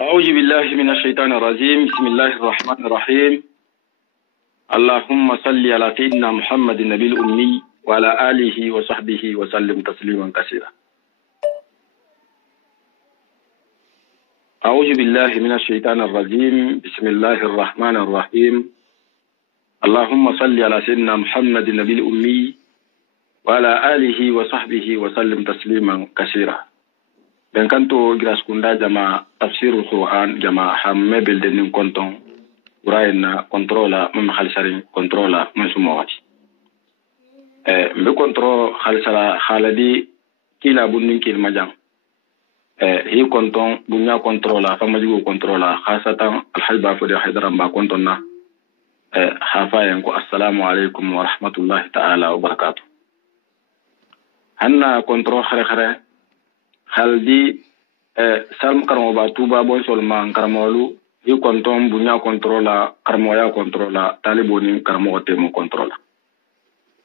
أعوذ بالله من الشيطان الرجيم. بسم الله الرحمن الرحيم. اللهم صل على سيدنا محمد النبي الأمي وعلى آله وصحبه وسلم تسليما كثيرا. أعوذ بالله من الشيطان الرجيم. بسم الله الرحمن الرحيم. اللهم صل على سيدنا محمد النبي الأمي وعلى آله وصحبه وسلم تسليما كثيرا. Benkanto Graskunda jama tafsirul Quran jama hamme beldenin konton urayna controla mam khalisarin controla mansumawati mbe control khalisala khaladi kila bunnin kil majang hi konton bunya controla famajigo controla khasatan alhalba fudi hadaran ba kontonna hafayan ko assalamu alaikum wa rahmatullahi ta'ala wa barakatuh. Hanna control khare haldi salm karamo ba tuba bon solman karamolu yi konton bunya controla karmoya controla taliboni karamo temo controla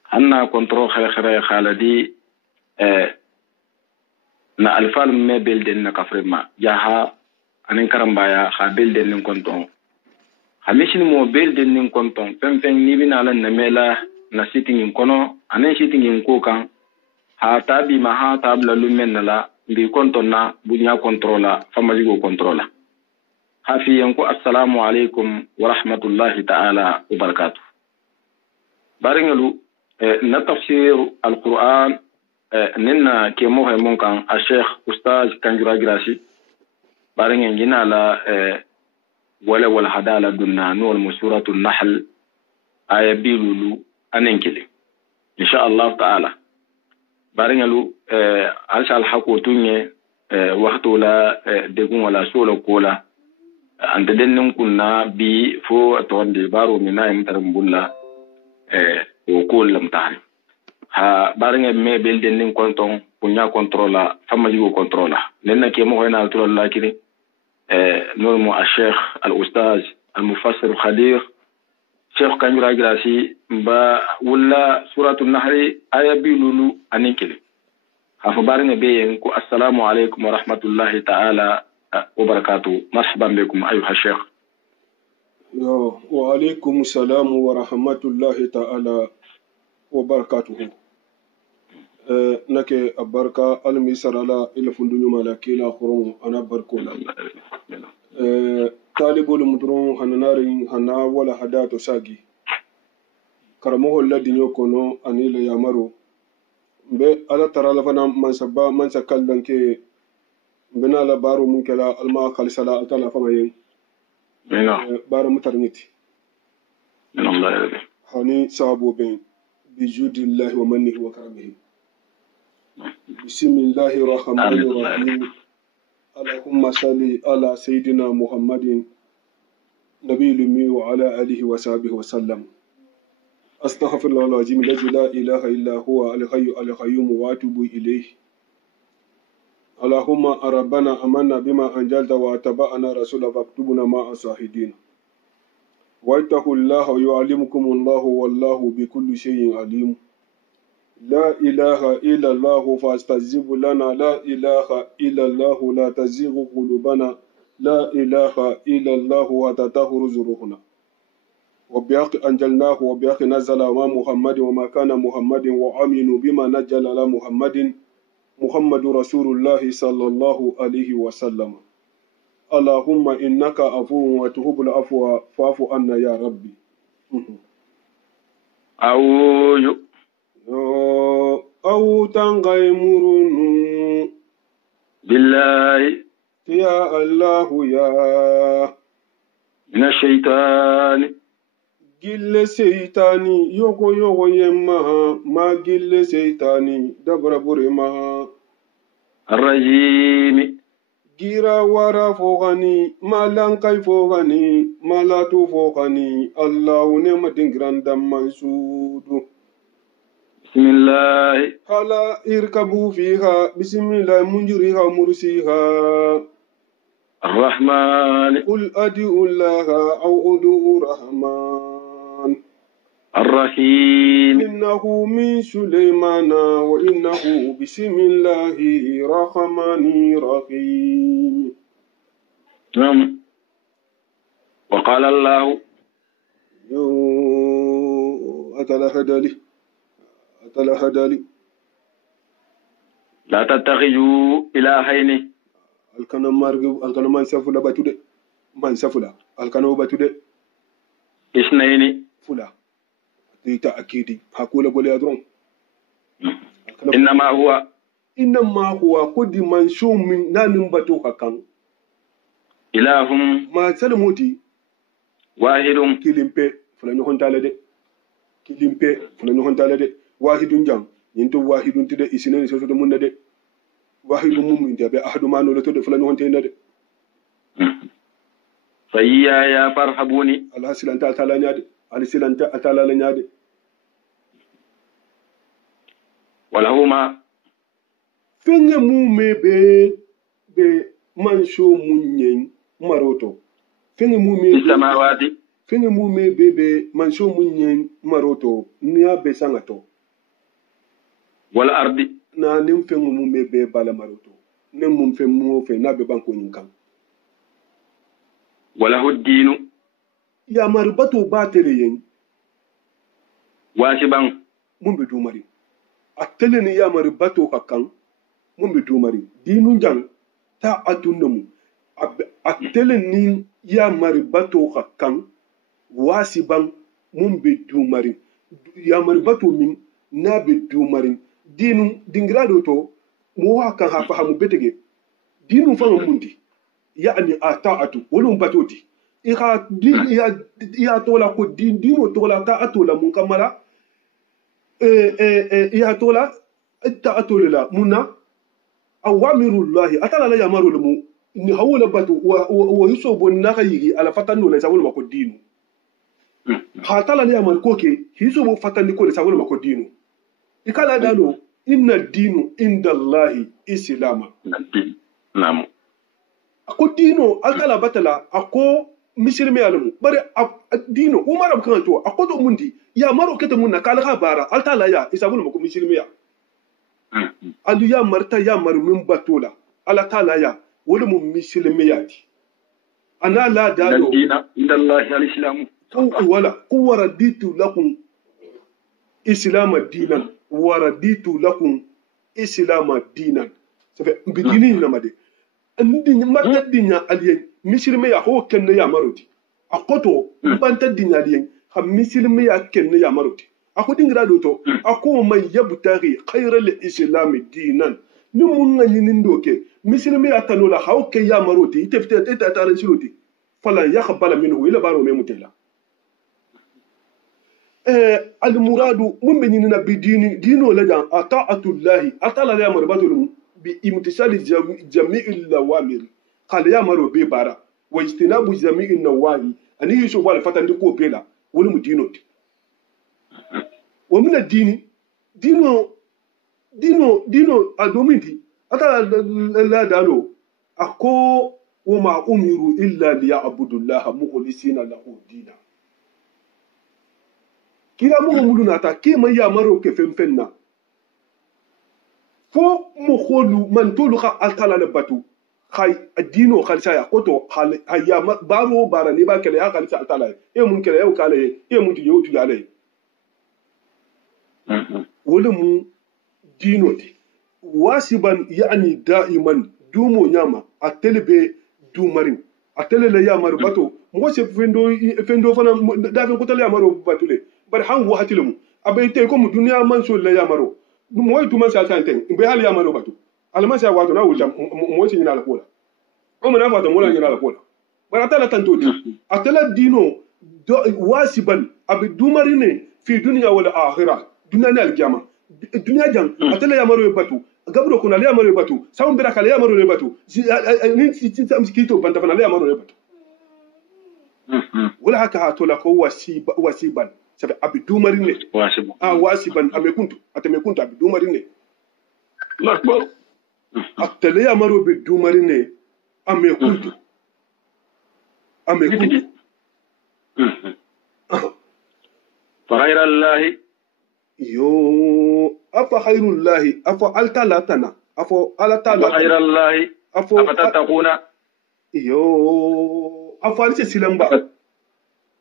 hanna control khare khaladi na alfal me belden na kafrema jaha anin karambaya ha belden nin konton hamishin mo belden nin konton pempen ni bina lan na mela na sitting kono anen sitting ko kan ha tabi ma ha tabla lumen la bi kontonna bunya controla famajigo controla hafi yanku assalamu alaikum wa rahmatullahi ta'ala wa barakatuh. Baringalu na tafsir al-Quran ninna ke mo hay mon kan a Sheikh Ustaz Kanjura Girasi baringen gina la wala wal hadala dunna nur suratul nahl aya bilulu anenkile insha Allah ta'ala. Baringalu alsal hako tunye waxtu la degun wala solo kola ande dennin kunna bi fo tonde baro mina imtaram bulla o kolam tan ha baringa me bel dennin konton kunya controla famajigo controla nenna ke mo hoyna to la kini nur mo al-sheikh al-ustaz al-mufassir khadir Sheikh Kanjura Girasi ba wala suratul nahl aya bilulu anikili hafa baringa beyen ko assalamu alaikum wa rahmatullahi ta'ala wa barakatuh. Marhaban bikum ayuha sheikh. Wa alaikum salam wa rahmatullahi ta'ala wa barakatuh. Nake abarka al-misarala ila fundunyu malakila khurum ana barkola talibul mudrun hananarin hana wala hadato sagi karamoho ladinyo kono anile yamaro be ala tarala fana mansaba mansa kallanke bena la baro munkela alma khalisala atala famayen baro mutarniti hani sahabu ben bijudillahi wa mannihi wa karamihi bismillahir rahmanir rahim. اللهم صل على سيدنا محمد نبي الأمي وعلى آله وصحبه وسلم. أستغفر الله العظيم الذي لا إله إلا هو الحي القيوم وأتوب إليه. اللهم ربنا آمنا بما أنزلت واتبعنا رسولك فاكتبنا مع الشاهدين. واتقوا الله يعلمكم الله والله بكل شيء عليم. لا إله إلا الله فاستجب لنا. لا إله إلا الله لا تزيغ قلوبنا. لا إله إلا الله وتطهر ذنوبنا. وبحق أنزلناه وبحق نزل مع محمد وما كان محمد وآمنوا بما نزل على محمد رسول الله صلى الله عليه وسلم. اللهم إنك عفو وتحب العفو فاعف عنا يا ربي. أو تنغي مرون بالله يا الله يا من الشيطان gille seytani yogo yemma ma gille seytani dabra burema الرجيم gira wara fogani malankai fogani malatu fogani allahu ne madingran damman sudu. بسم الله hala irkabu fiha bismillah munjuriha mursiha الرحمن قل أدعوا الله أو أدعوا الرحمن الرحيم إنه من سليمان وإنه بسم الله الرحمن الرحيم. نعم. وقال الله أتلا هدالي لا تتخذوا إلهين الكنا من سفلا باتودي من سفلا الكنا باتودي اثنين فلا تيتا أكيدي هقول بولي أدرون إنما هو قد منشوم من نان باتو كان إله ما سلموتي واحد كلمة فلان يهون تالده كلمة فلان يهون تالده واحد جام ينتو واحد تده إسنان سوسو دمون ده واحد مؤمن ده بأحد ما نقول تده فلان يهون تينده فيا يا فرحبوني الله سلنت أتلا نياد الله سلنت أتلا نياد ولهما فين مؤمن be manso munyen maroto fenge mume bebe manso munyen maroto niya be sangato wala ardi na nim fenge mume be bala maroto nem mum fe mo fe na be banko nyinkan wala huddinu ya marbato batere yen wasiban mum be dumari atele ni ya marbato kakan mum be dumari dinu jang ta atunmu atele ni ya maribato kan wasiban mun be dumari ya maribato min na be dumari dinu dingrado to mo kan ha fahamu betege dinu fa mundi yani ata'atu wolum batoti ika din ya tola ko dinu tola ta'atola mun kamara ya tola ta'atola munna awamirullahi atala la yamaru lumu ni hawla batu wa yusubu nakayi ala fatanu la sabulu mako dinu hatala la yamar koke yusubu fatani ko la sabulu mako dinu ikala dalo inna dinu indallahi islama naam ako dino atala batala ako misirme alamu bare dino umar kan to ako do mundi ya maro kete munna kala khabara altala ya isabulu mako misirme ya alu ya marta ya maru min batola ala tala ya wala mu misilmiyati ana la dalo dina inda Allah al-islam wala ku waraditu lakum islam dinan waraditu lakum islam dinan sabe bidini namade ndi marta dinya aliyen misilmiya ho kenne ya maroti akoto banta dinya aliyen ha misilmiya kenne ya maroti ako dingira do to ako man yabtaghi khayra al-islam dinan ni mun ngani nindoke misilmi atanola hawke ya maroti itefte taran shiroti fala yaqbal minhu ila baro memutela al-muradu mun benina bidini dino lajan ata'atullahi atala ya marbatul bi imtisali jami'il lawamir qala ya maro be bara wa istinabu jami'in nawahi ani yusuf wal fatandi ko bela wani mu dinoti ومن الدين دينو أدومينتي أتى لا دالو أكو وما أمروا إلا ليعبدوا الله مخلصين له الدين كلا مؤمنون أتا كيما يامرو كفنفنا فو مخلو من تلقى أتلا لباتو خاي الدينو خالصا يقطو هيا بارو بارا نبا كلا يا خالصا أتلا ممكن يا وكاله ممكن يوتي عليه wala mu dinoti wasiban yani da'iman dumo nyama atelbe dumarin atelele ya marbato mo se fendo fana dafen ko tele ya maro batule bar han wo hatilum abay te ko mu dunya man so le ya maro mo tu man sa santen be hal ya maro batu alma sa wato na wulta mo se nyina la kola o mo na fato mo la nyina la kola bar atala tantoti atala dino wasiban abi dumarine fi dunya wal akhirah dunya ne aljama dunya jang atala ya maro batu gabro kuna le ya maro batu sawun bira kale ya maro le batu ni ci kito banta fana le ya maro le batu wala haka hatola ko wasiban sabe abidu marine wasiban amekuntu atamekuntu abidu marine lakbar atala ya maro bidu marine amekuntu فغير الله yo afa khairullahi afa altalatana afa alatala غير الله afa أفتتقون yo afali se silamba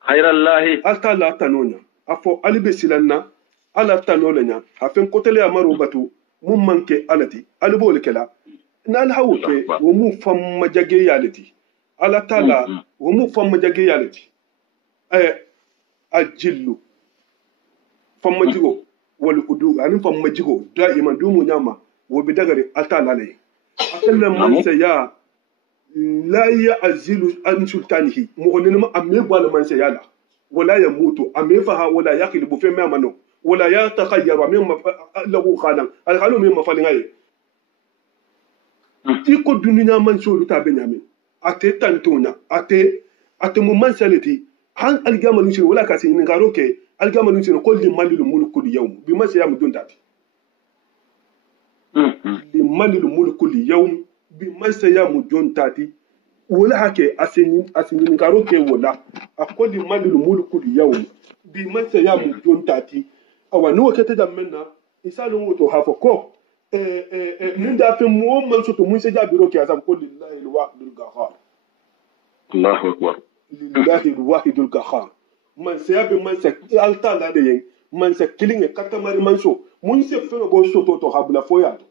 khayrallahi alta la tanonya afo alibe silanna ala tanolenya hafen kotele amaro batu mum manke alati alibo lekela na alhawfe wo mu famma jage yalati ala tala wo mu famma jage yalati ajillu famma jigo wal udu anin famma jigo daiman dumu nyama wo bidagare alta lalay akalla man saya la ya azilu an sultanihi mo ne amme bala man saya la wala yamutu amme faha wala yaqilu fi ma mano wala yatakhayyaru amme lahu khanan al khalu mimma falingaye iko dunya man so luta benyame ate tantona ate mo man salati han algamalu shi wala kasi ni garoke algamalu shi ko li malilu mulku li yawm bi ma saya mudun tati li malilu mulku li yawm bi ma saya mudun tati wala hake asini garoke wala akoli malilu mulku li yawm bi ma saya mudun tati awa no kete da menna isalu to hafo ko ninda fe mo man so to mun se jabiro ki azam ko lillahi alwahidul qahhar Allahu akbar lillahi alwahidul qahhar man se yabe man se alta la de yen man se kilinge katamari man so mun se fe bo so to habula foya to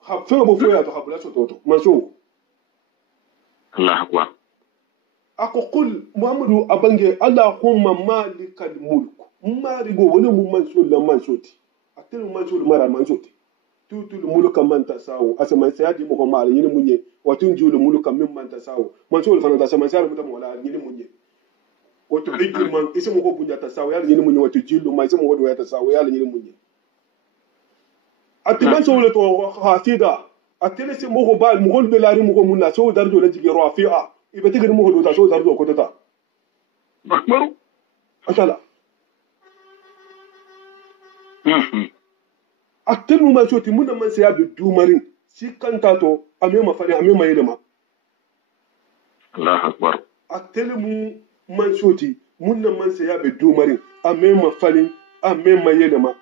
ha fe bo foya to habula so to man so Allahu akbar ako kul muhammadu abange allahumma malikal mulk marigo wani mun man so la man so ti atel man so mara man so ti tutul muluka man tasawu asa man sayadi mo ko mala yini munye watun julu muluka min man tasawu man so fana ta sama sayar mutam wala yini munye wato hijir man isi mo ko bunya tasawu yalla yini munye wato julu man isi mo ko do tasawu yalla yini munye ati man so le to hafida atele se mo ko bal mo ko be lari mo ko munna so darjo la jigi rafi'a ibati gari mo ko do ta so darjo ko ta akbaru atala atenu ma soti mun man sai abi dumarin si kanta to ame ma fari ame ma yelema Allahu akbar atelu mu man soti mun man sai abi dumarin ame ma fari ame ma yelema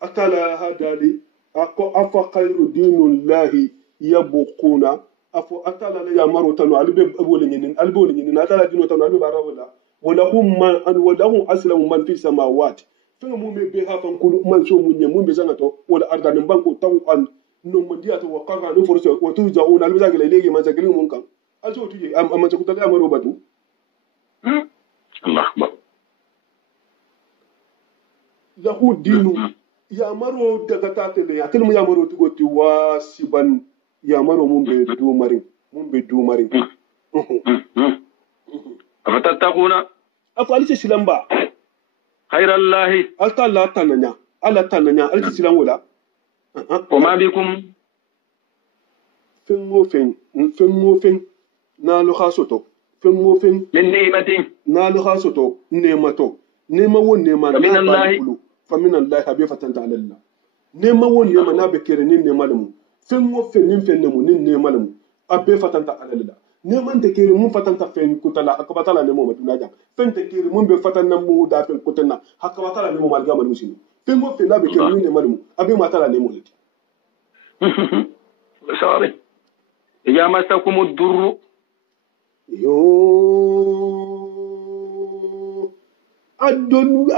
atala hadali ako afa khairu dinullahi yabquna afo atala la yamaru tanu albe abole nyinin atala dinu tanu albe barawala wala hum man an wala hum aslamu man fi samawati fenga mu me be hafan kulu man so munye mun be zangato wala arda nan banko taw an no mandiya to wakanga no forso ko tu jauna albe zagale legi man zagale mun kan also tuje amma ta kutale amaro batu Allah akbar lahu dinu ya maro daga tatele ya tilmu ya maro tugo ti wasiban ya maro mun be du marin afatattakuna afali silamba khayrallahi alta la tananya ala tananya alti silan wala wama bikum fen na lo khasoto fen min ni'matin na lo khasoto nemato nema won nema na ba kulu faminallahi habi fatanta alalla nema won nema na be kere nin nema lamu fen nemu nin nema lamu abe fatanta alalla neman te kere mun fatanta fen kutala akabatala nemo maduna jam fen te kere mun be fatanna mu da fen kutanna akabatala nemo malga man musini fen na be kere nin nema lamu abe matala nemo lati sorry ya masakum ad-durr yo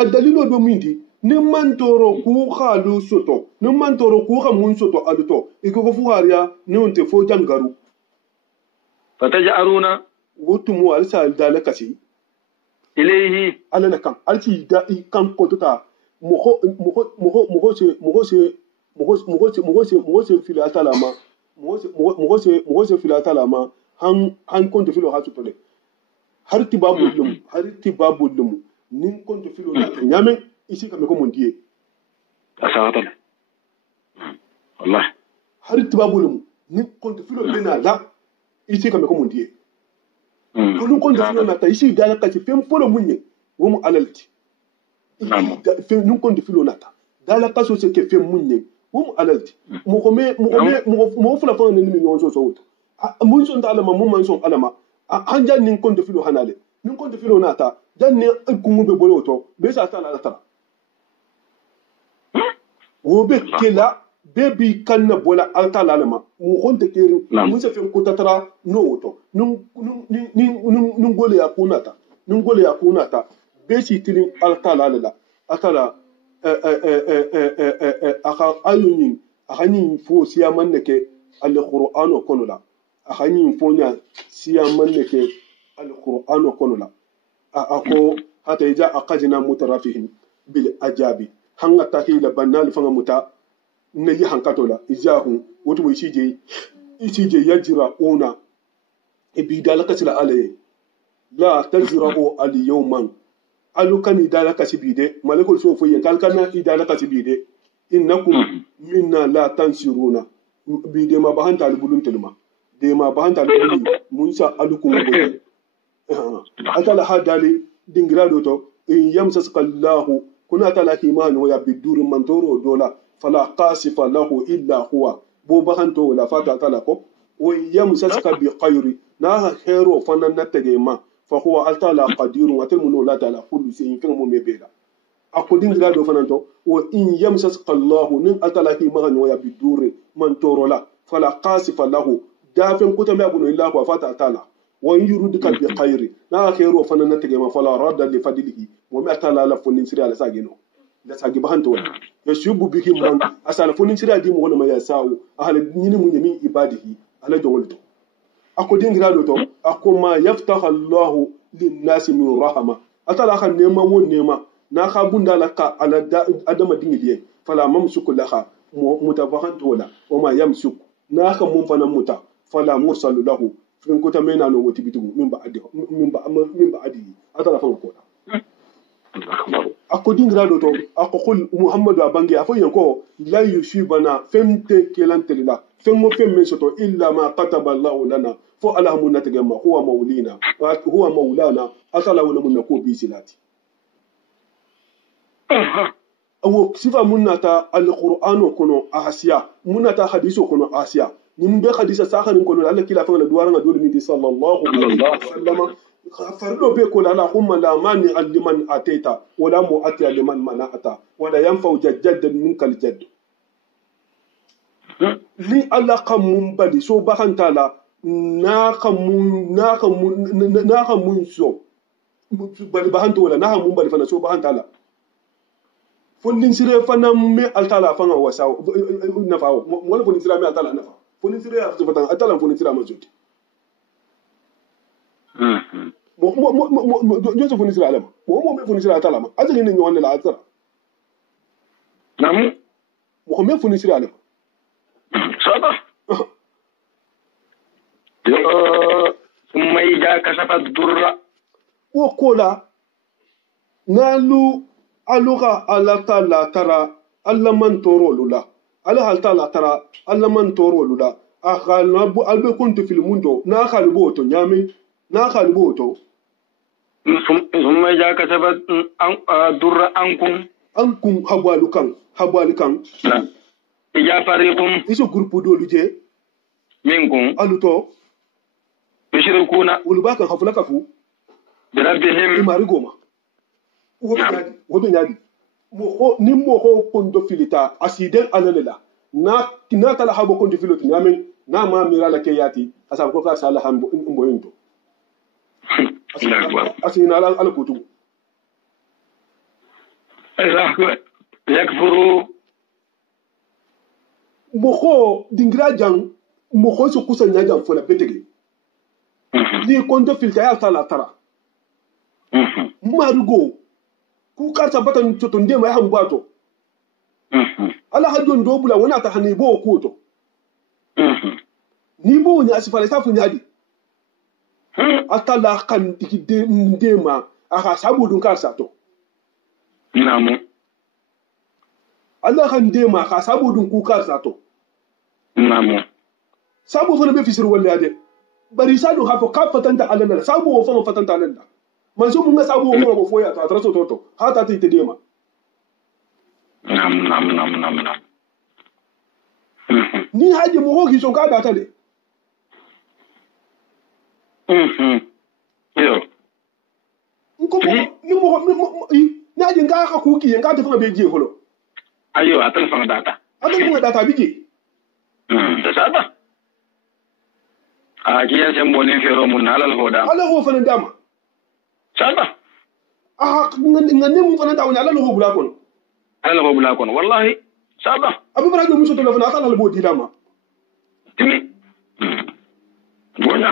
adalilo do mindi ne mantoro ku khalu soto ne mantoro ku khamun soto aluto iko fu hariya ne onte fo jangaru fatajaruna wutumu alsa dalakasi ilayhi alana kan alti da kan kotota moho se filata lama moho se filata lama han konto filo ha sutole har tibabu lum nin konto filo na nyame isi kame ko mondie asawatan wallahi har tibabu lum nin konto filo bena la isi kame ko mondie ko nin konto filo na ta isi dala kasi fem folo munye wo mu alalti nin konto filo na ta dala kaso se ke fem munye wo mu alalti mo fula fa ni nyon so mun son alama mun man son alama an jan nin konto filo hanale nin konto filo na ta dan ne kungu be bolo to be sa ta la ta wo be kela bebi kanna bola alta lalama mu honte keri mu se fen kutatara no to nun gole ya kunata be si tilin alta lalala atala aka ayunin akani fo siya manneke alqur'ano konola akani fo nya siya manneke alqur'ano konola ako hata ija akajina mutarafihim bil ajabi hanga tahila banal fanga muta ne yi hankatola ijahu wato bai shije yajira ona ibida kasila alaye la tajra'u al yawman alukan idala kasibide malakul sofu yin kalkana idala kasibide innakum minna la tansiruna bide ma bahanta albulun tulma de ma bahanta albulun mun sa alukum bude atala hadali dingrado to in yamsasqallahu kuna tala kimanu ya bidur mantoro dola fala qasifa lahu illa huwa bo bahanto wala fata talako wa yamsaska bi khayri na hero fanan natagema fa huwa altala qadirun wa tilmunu la ta'ala kullu shay'in kan mo mebela akudin grado fananto wa in yamsaska Allah nin altala ki magano ya bidure mantoro la fala qasifa lahu dafin kutama abunu illa huwa fata ta'ala wa in yuridka bi khayri na hero fanan natagema fala radda li fadlihi wa ma ta'ala la funin siri ala sagino da sagi bahanto wala yashubu bihim man asala funin sira di mo wala ma yasawu ahla nyini mun yami ibadihi ala jawalto akudin grado to akoma yaftahu Allah lin nas min rahama atala khan nema won nema na kha bunda laka ala adama dingiliye fala mamsuku laha mutabahanto wala wa ma yamsuk na kha mun fana muta fala mursalu lahu fin kuta mena no woti bitugu min ba adi atala fa ko akudin grado to akokul muhammadu abangi afo yanko la yushibana femte kelantelila femmo femme soto illa ma kataba allah lana fo ala munata gamma huwa maulana asala wala munna ko bisilati awo sifa munata alqur'ano kono asiya munata hadiso kono asiya nimbe hadisa sakhanin kono alla kila fa la duwaranga dole ni sallallahu alaihi wasallam fardo be ko la humma la mani liman ateta wala mu atiya liman mana'ata wala yanfa'u jaddan minkal jadd li alla qamun bali so bakantala na qamun so bali bahanto wala na qamun bali fana so bakantala fondin sire fana me altala fanga wasa nafa wala fondin sire me altala nafa fondin sire ya fatan altala fondin sire ma zoti Joseph Funisira alama mo me Funisira atalama azali ne wanda la azara namu mo me Funisira alama saba yo summa ija kasafa durra wo kola nalu aluga alata la tara allaman toro lula ala halta la tara allaman toro lula akhalna bu albe kuntu fil mundo na khalbo to nyame na khalbo to summa ja kasaba durra ankun habwalukan ija fariqum iso groupe do luje minkum aluto yushrikuna ulubaka khafula kafu birabbihim imarigoma wobe nyadi mo ho kondo filita asiden alalela na kala habo kondo filoti ngamen na ma mirala ke yati asa ko ka sala hambo mboyinto asina ala kutu yakfuru mo dingra jang mo so kusa nyajang fola betege ni kondo filita ya tala tara marigo ku karta batan to nde mai hambato ala hajjon dobula wana ta hanibo koto ni bo ni asifale safu nyadi atala kan dikide ndema aka sabu dun karsa to namu ala kan ndema aka sabu dun ku karsa to namu sabu fona be fisir walla de bari sadu hafo kafatanta alalla sabu wo fona fatanta alalla manso mun ga sabu wo ko foya to atraso toto hata ti tedema nam ni haje mo hoki so ka data de yo ko ni mo ni haje nga ka ku ki nga te fa be je holo ayo atan fa data adal mu da ta bije saba a kiyan sen bonin fero mun halal hoda ala ho fana dama saba ngane mu fana ta wani ala ho bula kono halal ho bula kono wallahi saba abu bara do muso to la fana aka ala bo di dama timi bonya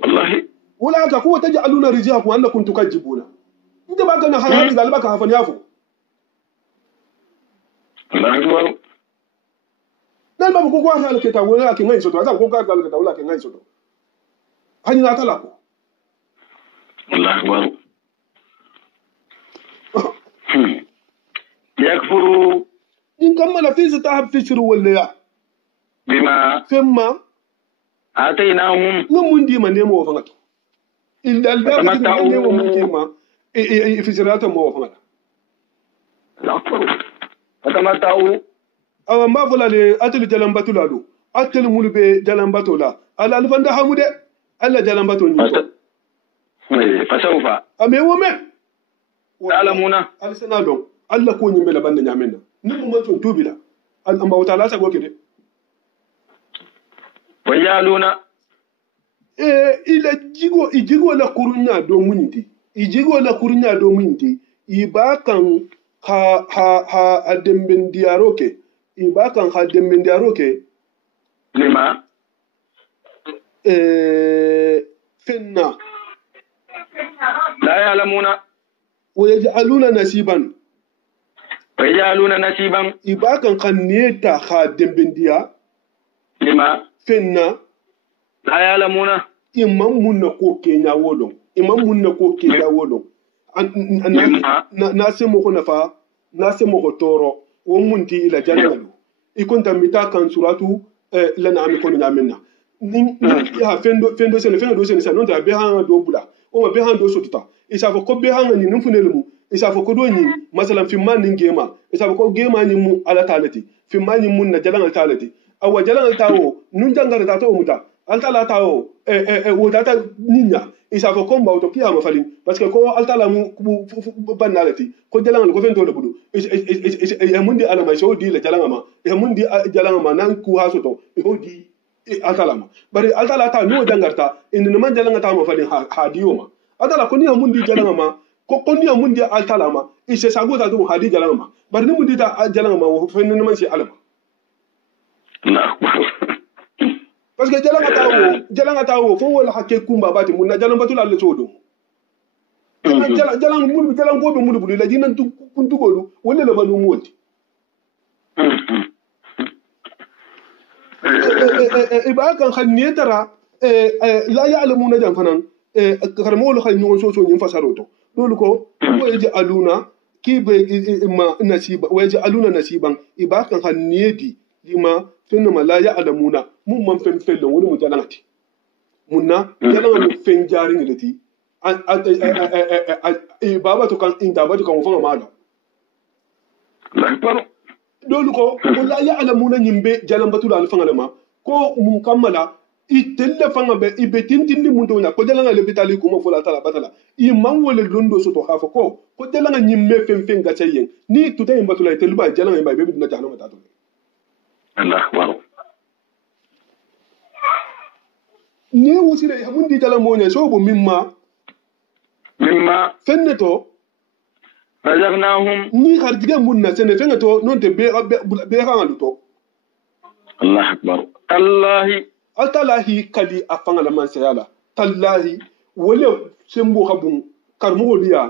wallahi wala ta ko taj'aluna rijaakum annakum tukajibuna inda ba kana halal galba ka hafani yafo Allahu akbar dan ba ko ko halal ke ta wala ke ngai soto asa ko ka halal ke ta wala ke ngai soto hani na tala ko Allahu akbar yakfuru in kammala fi zata fi shiru walla bima femma atainahum mun di man nemo wa fangata illa alba nemo mun ke ma fi sirata mo wa fangata fatamatau awa ma fula le atul jalambatul ado atul mulbe jalambatola ala alfanda hamude alla jalambato ni fasawfa amewo me alamuna alsana don alla ko nyimbe la banda nyamenna nimu man to tubila al amba wata la sa gokede wajaluna ila ijigo la kurunya do munti ijigo la kurunya do munti ibakan ha ademben diaroke ibakan ha demben diaroke lima finna la ya'lamuna ويجعلون نسيبا ibakan kanneta ha dembendiya lima fenna la ya'lamuna imam munna ko kenya wodon na semo ko nafa na semo ko toro won munti ila jannatu ikunta mita kan suratu lana ami ko nyamenna ni ha fendo do sen sa non ta be ha do bula o ma be ha do sotuta isa fo ko be ha ni num funelu isa fo ko do ni masalan fi man ni gema isa fo ko gema ni mu ala talati fi man ni mun na jalan talati awa jalan tawo nun jangara ta to muta altala tawo wo data ninya isa fo ko mbaw to kiyama falin parce que ko altala mu banalati ko jalan ko fento le budu e mundi ala ma so di le jalan ma e mundi jalan ma nan ku hasoto e ho di altalama bari altala ta no jangarta indi man jalan ta ma falin hadiyo ma atala ko ni mundi jalan ma ko ni mundi altala ma e se sago ta do hadi jalan ma bari ni mundi ta jalan ma wo fenni man si alama parce que jalan tawo fo wala hakke kumba bati mun na jalan batul alle todo jalan gobe mun budu la dinan kun tugolu wala la banu moti iba kan khanni tara la ya'lamuna jan fanan karmo lo khanni won so yin fasaroto dole ko yaji aluna kibe ma nasiba yaji aluna nasiban iba kan khanni di lima fenno ma la ya'lamuna mun man fen fello woni mu jalanati munna jalan mu fen jari ngati baba to kan inda ba to kan fanga mala dolu ko la ya'lamuna nyimbe jalan batul al fanga lama ko mun kammala itelle fanga be ibetin mun to na ko jalan le bitali ko mo fola tala batala i man wole londo soto hafa ko jalan nyimme fen gachayen ni tutay batula itelu ba jalan ba be dina jahannama ta to Allah akbar ni wusire hamundi jalan mo ne so bo mimma fenne to razaqnahum ni hardige munna sene fenne to non te be hanalu to Allah akbar Allahi kali afanga la man sayala tallahi wole sembo habun karmo liya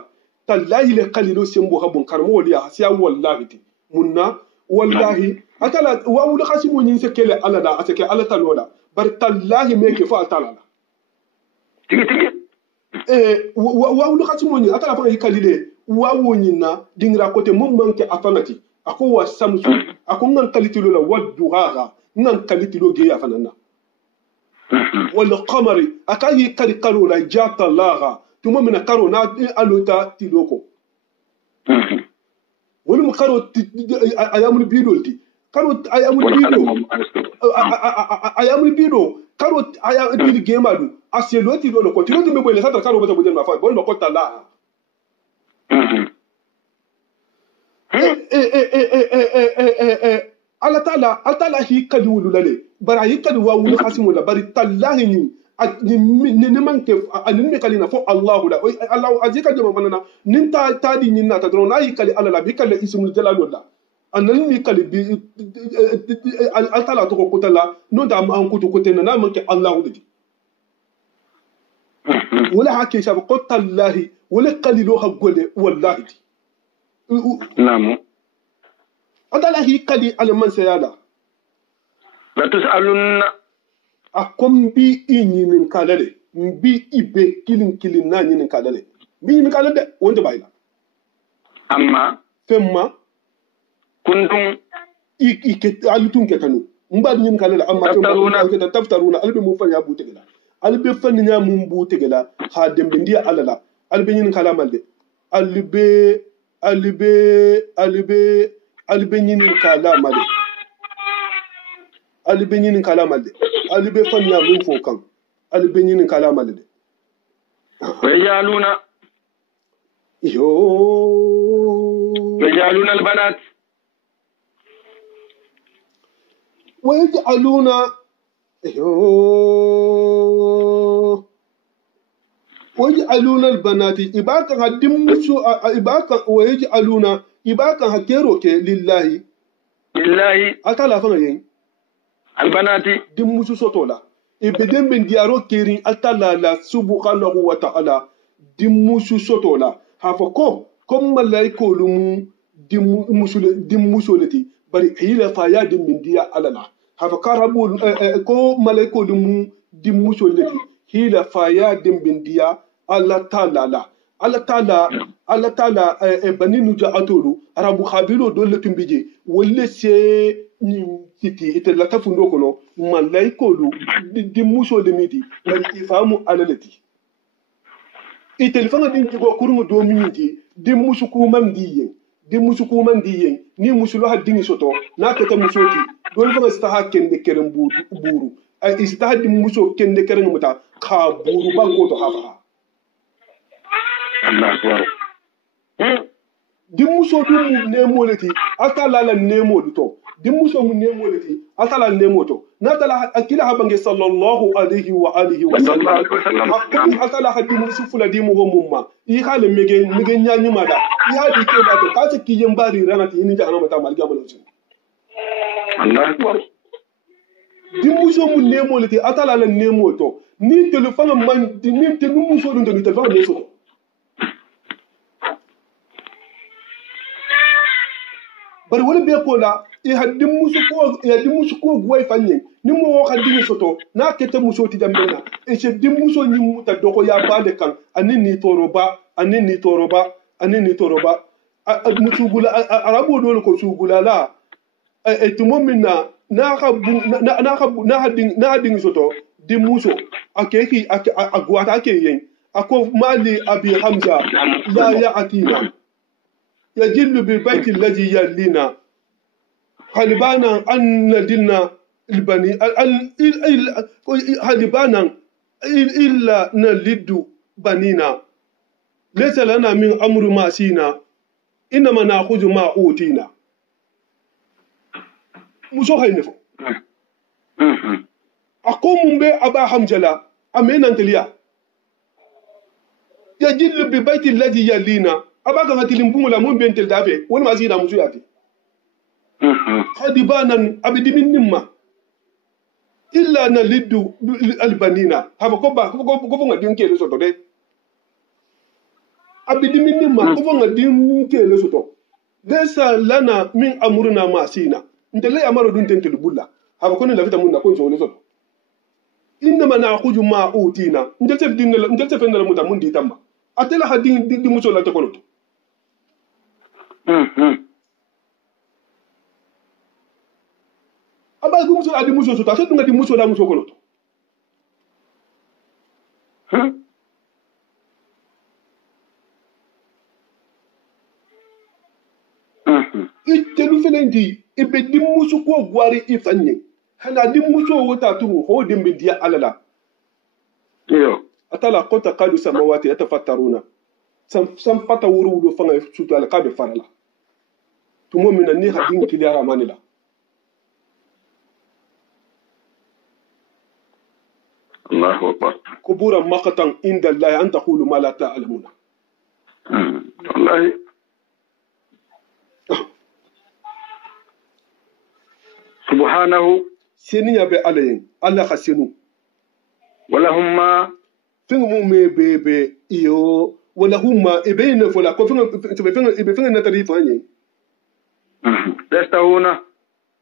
tallahi le kali do sembo habun karmo liya siya wallahi ti munna wallahi atala wa wul khasimu nyin sekele ala da asake ala talola bar tallahi meke fa atala tigi wa wul khasimu nyin atala fa kalile wa wonyina dingra kote mum manke afangati ako wa samsu ako ngan kalitilo la wadduha ngan kalitilo ge afanana wal qamari akayi kali la jata laha tuma mina karo na aluta tiloko wani mu karo ayamul bidolti karo ayamul bido karo ayamul gemadu aseloti do ko tilo dimbe boyle sata karo bata bojen ma fa bon ko tala Allah ta'ala hi kadi wululale bara hi kadi wa wulu hasimu la bari tallahi ni manke anin me kalina fo Allah la Allah azika jama banana nin ta di nin na ta dron ayi kali Allah la bi kali ismul jalal la anan mi kali bi Allah ta'ala to ko tala no da ma an kutu kotena na manke Allah wudi wala hakke shab qotallahi wala qalilu hagole wallahi naam adala hi kali alman sayada la tusalunna akom bi inyinin kalale bi ibe kilin na nyinin kalale bi nyinin kalale wonde bayla amma femma kuntum ke alitun ke kanu mbad nyinin kalale amma taftaruna albe mu fa ya bute gela albe fanni nya mun bute gela ha dembe ndiya alala albe nyinin kalamalde albe nyinin kalamalde albe nyinin kalamalde albe fanna mun fo kan albe nyinin kalamalde wajaluna albanat ويجعلون البنات إباكا هدمسو إباكا ويجعلون إباكا هكيروك لله أتلا فنين البنات دمسو سوتولا إبدن بن ديارو كيرين أتلا لا سبحانه وتعالى دمسو سوتولا هافكو كم ملايكو لمو دمسو لتي بري هيلا فايا دم من ديا ألالا هافكارابو كو ملايكو لمو دمسو لتي هيلا فايا دم من ديا Allah Ta'ala bani nuja atolu arabu khabilo dole tumbije wolle se ni titi ite la tafundo kono malaikolu di muso de midi wal ifamu alalati ite lifanga din jigo kurungu do miniti di musu kuman diyen ni musulo hadini soto na kata musoti dole fanga sta kende keren buru ay ista di muso kende keren muta ka buru banko to hafa dimuso dum nemo leti atala la nemo duto dimuso mu nemo leti atala nemo to natala akila habange sallallahu alaihi wa alihi wa sallam atala hadimu sufula dimu ho mumma yi khale mege nyanyu mada yi hadi ke ba to kace ki yembari ranati ni jana mata malga malonci Allah akbar dimuso mu nemo leti atala la nemo to ni telefon man ni telumuso dum de telefon ne so bari wala be ko la e haddim musu ko goy fanye ni mo haddim soto na kete muso ti dambena e se dim muso ni muta doko ya bade kan anini toroba musugula arabu dole ko sugula la e tumomina na hadin soto dim muso akeki agwata akeyen ako mali abi hamza ya atina يجل بالبيت الذي يلينا هلبانا أن دلنا البني هلبانا إلا نلد بنينا ليس لنا من أمر ما سينا إنما نأخذ ما أوتينا مسو هاي نفو أقوم بأبا حمزة أمين أنتليا يجل بالبيت الذي يلينا abaka hatilin bumula mun bentel dafe wani ma zina musu yati hadibanan abidimin nimma illa na liddu albanina haba ko ba ko fonga dinke le soto de abidimin nimma ko fonga dinke le soto desa lana min amruna masina ndele amaro dun tentel bulla haba ko ni lafita mun na ko so le soto inma na'khudhu ma utina ndel tef dinna muta mun di tamma atela hadin di muso la tekono aba gumuso adi muso so ta se dunga di muso la muso kono ite du felendi ibe di muso ko gwari ifanye hana di muso wota tu ho dembe dia alala yo atala qota qadu samawati yatafattaruna sam pata wuru do fanga sutu al qabe farala tumo mina ni hadin kiliyara manila Allahu akbar kubura maqatan inda Allah an taqulu ma la ta'lamuna wallahi subhanahu seni ya be alayin Allah khasinu wala humma finga mu me bebe iyo wala humma ibeyna fola ko finga na tari fanye yastahuna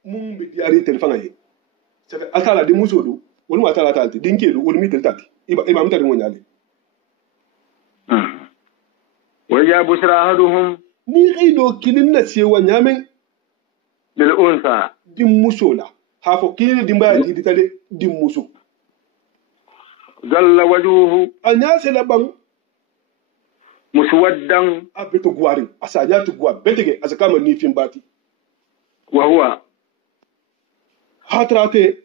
mun bi diari tel fanga yi c'est atala di musodu wala ma atala tanti dinkelu wala mi tel tati iba mutari ngonyale wa ya bushra ahaduhum ni qido kilin na sewa nyamen bil unsa dim musola hafo kini dimba di tale dim muso zalla wajuhu anya se la bang muswaddan abeto gwari asaja to gwa betege asakama ni fimbati wa huwa hatrate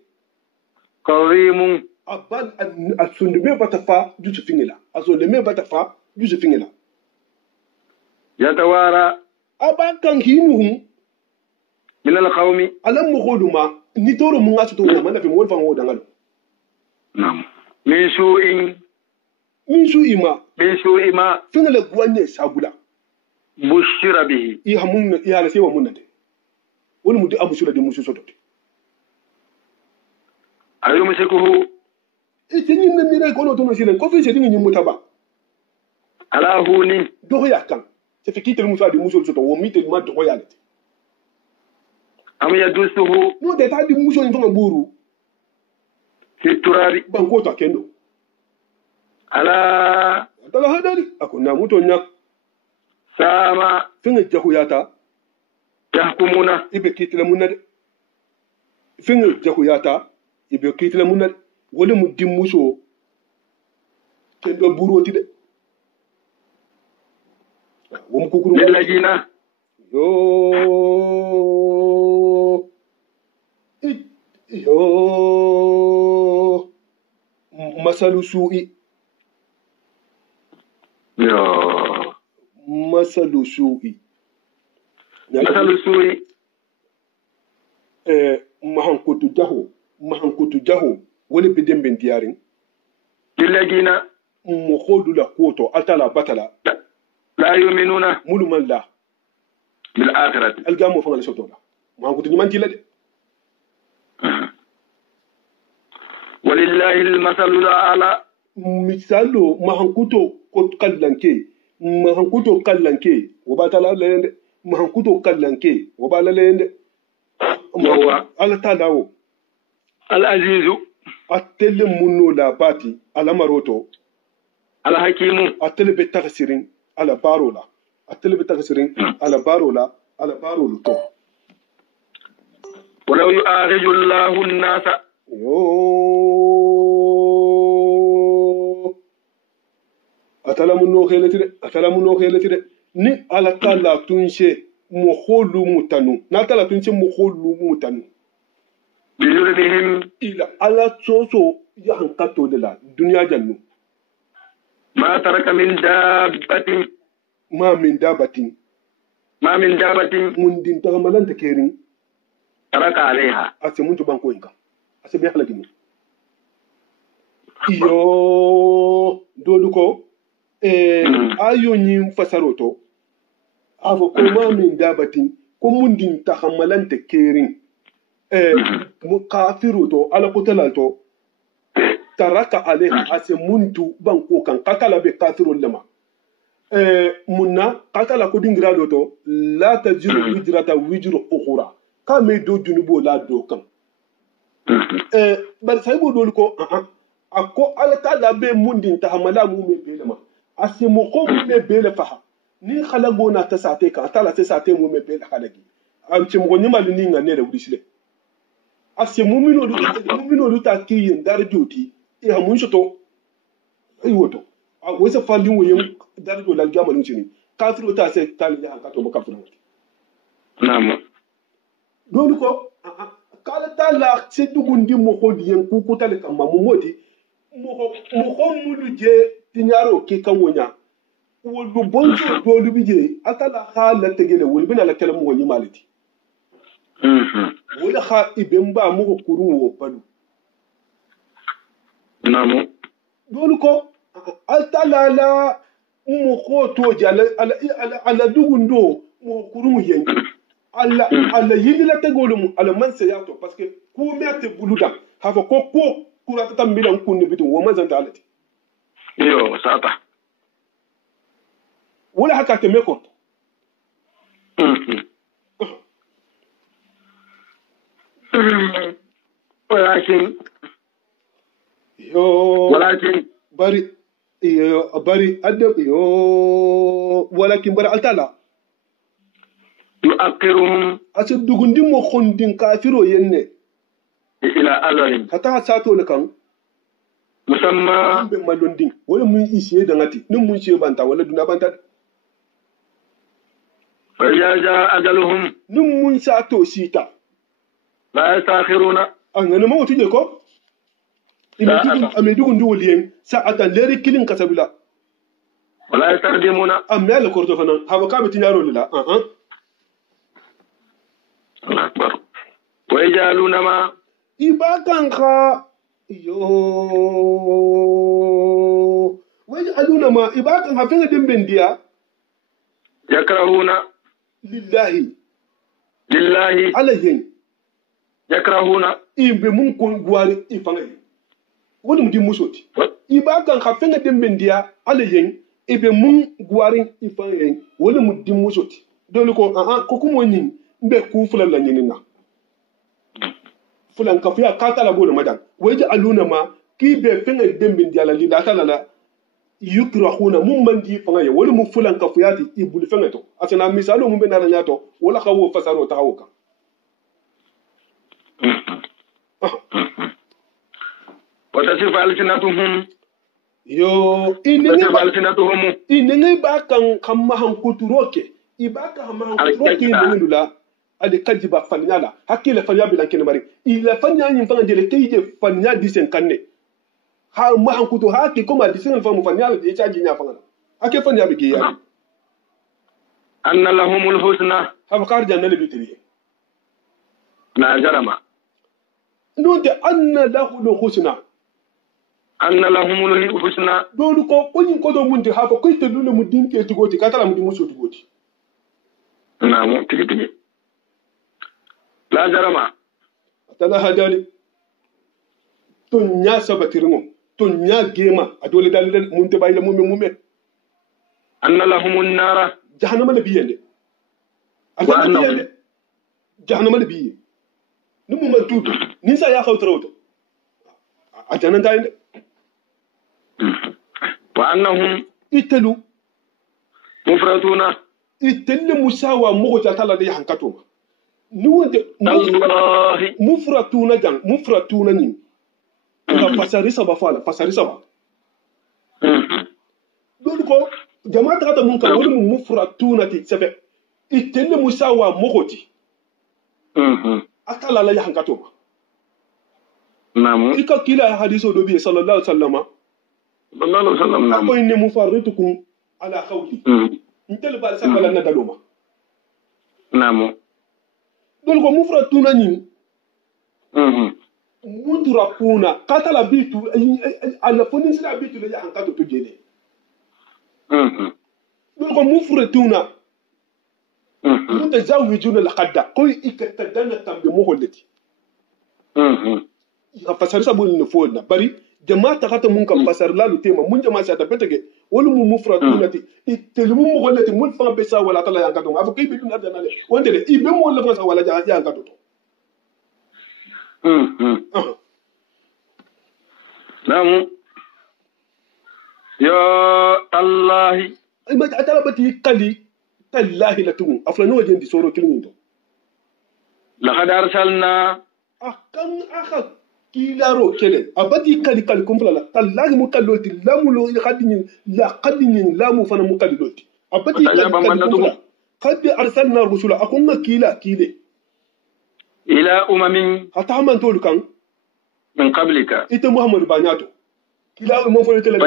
qarimun aban asundume batafa jusu fingila asundume batafa jusu fingila yatawara aban kan hinuhum min al-qawmi alam mukhuduma ni toro mun asu to mana fi mo fan wo dangalo nam min su'in min su'ima fingila gwanye sagula bushira bihi ihamun ihala sewa munade woni mudi amusula de musu sotote ayumsikuhu itinyin na mire ko no to no silen ko fi sedin nyi mutaba ala huni do ya kan se fi kitel musa de musu soto wo mitel ma do ya lete am yadusuhu no de ta di musu ni fanga buru fi turabi banko to kendo ala dala hadari akuna muto nya sama finga jahuyata yahkumuna ibe kitel munade finga jahuyata ibe kitel munade wala mu dim muso kendo buru oti de wom kukuru lillajina yo masalu su'i yo masalu su'i mahankutu jaho wani bidin bin diyarin lillajina mu khodu la koto atala batala la yu'minuna muluman la bil akhirati algamu fa ngala sotola mahankutu ni manti la de walillahi al-masalu ala misalo mahankuto ko kallanke wabatala la yende mahankuto kallanke wabala la yende ala talawo al-azizu atelle munno la bati ala maroto al-hakimu atelle be taksirin ala barola ala barolo to walaw yu'akhidhu Allahu an-nasa atala munno kheleti de ni ala tala tunche mo kholu mutanu na tala tunche mo kholu mutanu biyulbihim ila ala soso ya hankato de la dunya jannu ma taraka min dabbatin ma min dabatin mun din ta malanta kerin taraka alaiha ase mun to banko inka ase be halaki mu iyo doluko ayo nyin fasaroto avo ko ma min dabatin ko mun din ta malanta kerin mu kafiru to ala kutala to taraka alaiha ase muntu banko kan kakala be kafiru lama munna kakala ko dingira do to la tajiru hijrata wijru ukhra ka me do junubo la do kan bar sai bo dol ko akko ala kala be mundin ta hamala mu me be lama ase mo ko me be le faha ni khala gona ta sate ka tala ta sate mu me be la khalagi am ci mo nyima ni ngane da wudisile ase mumino du ta kiyin dar joti e hamun shoto ay woto a wasa fallin wayen dar do la gama nun chini kafiru ta sai tal ya hanka to ba kafiru na'am don ko kala tala se dugundi mo ko diyen ku ko tale kam mu moti mo ko mulu je tinyaro ki kan wonya wolu bonso dolu bije atala hala tegele wol bina la kala mo woni malati wala kha ibemba mo kuru wo padu namu dolu ko atala la mo ko to jala ala dugundo mo kuru mo yen ala yindi la tegolu mo ala man se yato parce que ku mete buluda hafa ko kurata tambila kunni bitu wo mazanta alati yo sata ولا حتى تميكوت ولكن بري أدب ولكن بري التلا يؤخرهم أسد دغندي مو خوندين كافرو ينه إلى أجل حتى ساتو لكان مسمى بمالوندين ولا مو يسيه دغاتي نمو يسيه بانتا ولا دونا بانتا فإذا جاء أجلهم نمون ساتو سيتا لا يستأخرون أنا ما وتجي كو أميدو ندولين ساعة ليري كلين كسبلا ولا يستقدمون أمي على كورتو فنان هذا كابي تنيارو للا الله أكبر ويجعلون ما إباكان خا ويجعلون ما إباكان خا فين دمبنديا يكرهون لله عليهم يكرهون إبه ممكن غواري إفنعي ولم دي مسوتي إباكان خا فين دمبنديا عليهم إبه مم غواري إفنعي ولم دي مسوتي دولكو كوكوموني mbe ku fulan la nyinina fulan ka fiya ka tala gona madan waje aluna ma ki be fenga dembin diala li la tala la yukrahuna mum man di fanga ya wala mu fulan ka fiya ti ibul fenga to asana misalo mum be na nyato wala ka wo fasaro ta hawka وتصف ألسنتهم yo inenge ba kan kamma han kuturoke ibaka hamma han kuturoke ndula ade kajiba fanyala hakile fanya bilankene mari ila fanya nyin fanga jele keje fanya disen kanne ha ma han kutu ha ki koma disen fanya fanyala je chaji nya fanga ake fanya bi giya anna lahumul husna ha fakar janna le bitri la jarama nonde anna lahul husna anna lahumul husna dolu ko onyin ko do munde ha fa ko te dulu mu dinke tugoti katala mu dimuso tugoti namu tigi la jarama tala hajali to nya sabatirmo to nya gema adole dalil munte bayla mumme anna lahumun nara jahannama nabiyende adana jahannama nabiye numu man tutu nisa ya khawtrawto adana dayinde wa annahum itelu mufratuna itelle musawa mogo jatala de hankato nuwonde wallahi mufratuna ni ka fasarisa ba fala fasarisa ba dole ko jama'a ta mun ka wani mufratuna ti sabe itelle musawa mogo ti akala la hankato ba namu ika kila hadiso do bi sallallahu alaihi wasallam ko inni mufarritukum ala khawli ntel bal sa wala na daloma namu dol ko mufratuna ni mudrapuna katala bitu ala foni sila bitu le hankato to jene dol ko mufratuna mutazawijuna laqadda ko ikatadana tambe mo holleti ya fasar sabul ne fo na bari jama'a ta kata mun kan fasar la tema mun jama'a sa ta betege wala mu mufratuna ti itelu mu golleti mun fa be sa wala tala yanka to afu kay be dun adana le wonde le ibe mo wala fa sa wala ja yanka to namu ya allah ma atala bati kali tallahi latum afla no jendi soro kilin to laqad arsalna akan akha kilaro kele abati kali kumfala tallahi mu kalloti lamulo khadinin la qadinin lamu fana mu kalloti abati kali qad arsalna rusula akunna kile ila umamin hata man tolu kan min qablika ita muhammad banyato kila mo fo tele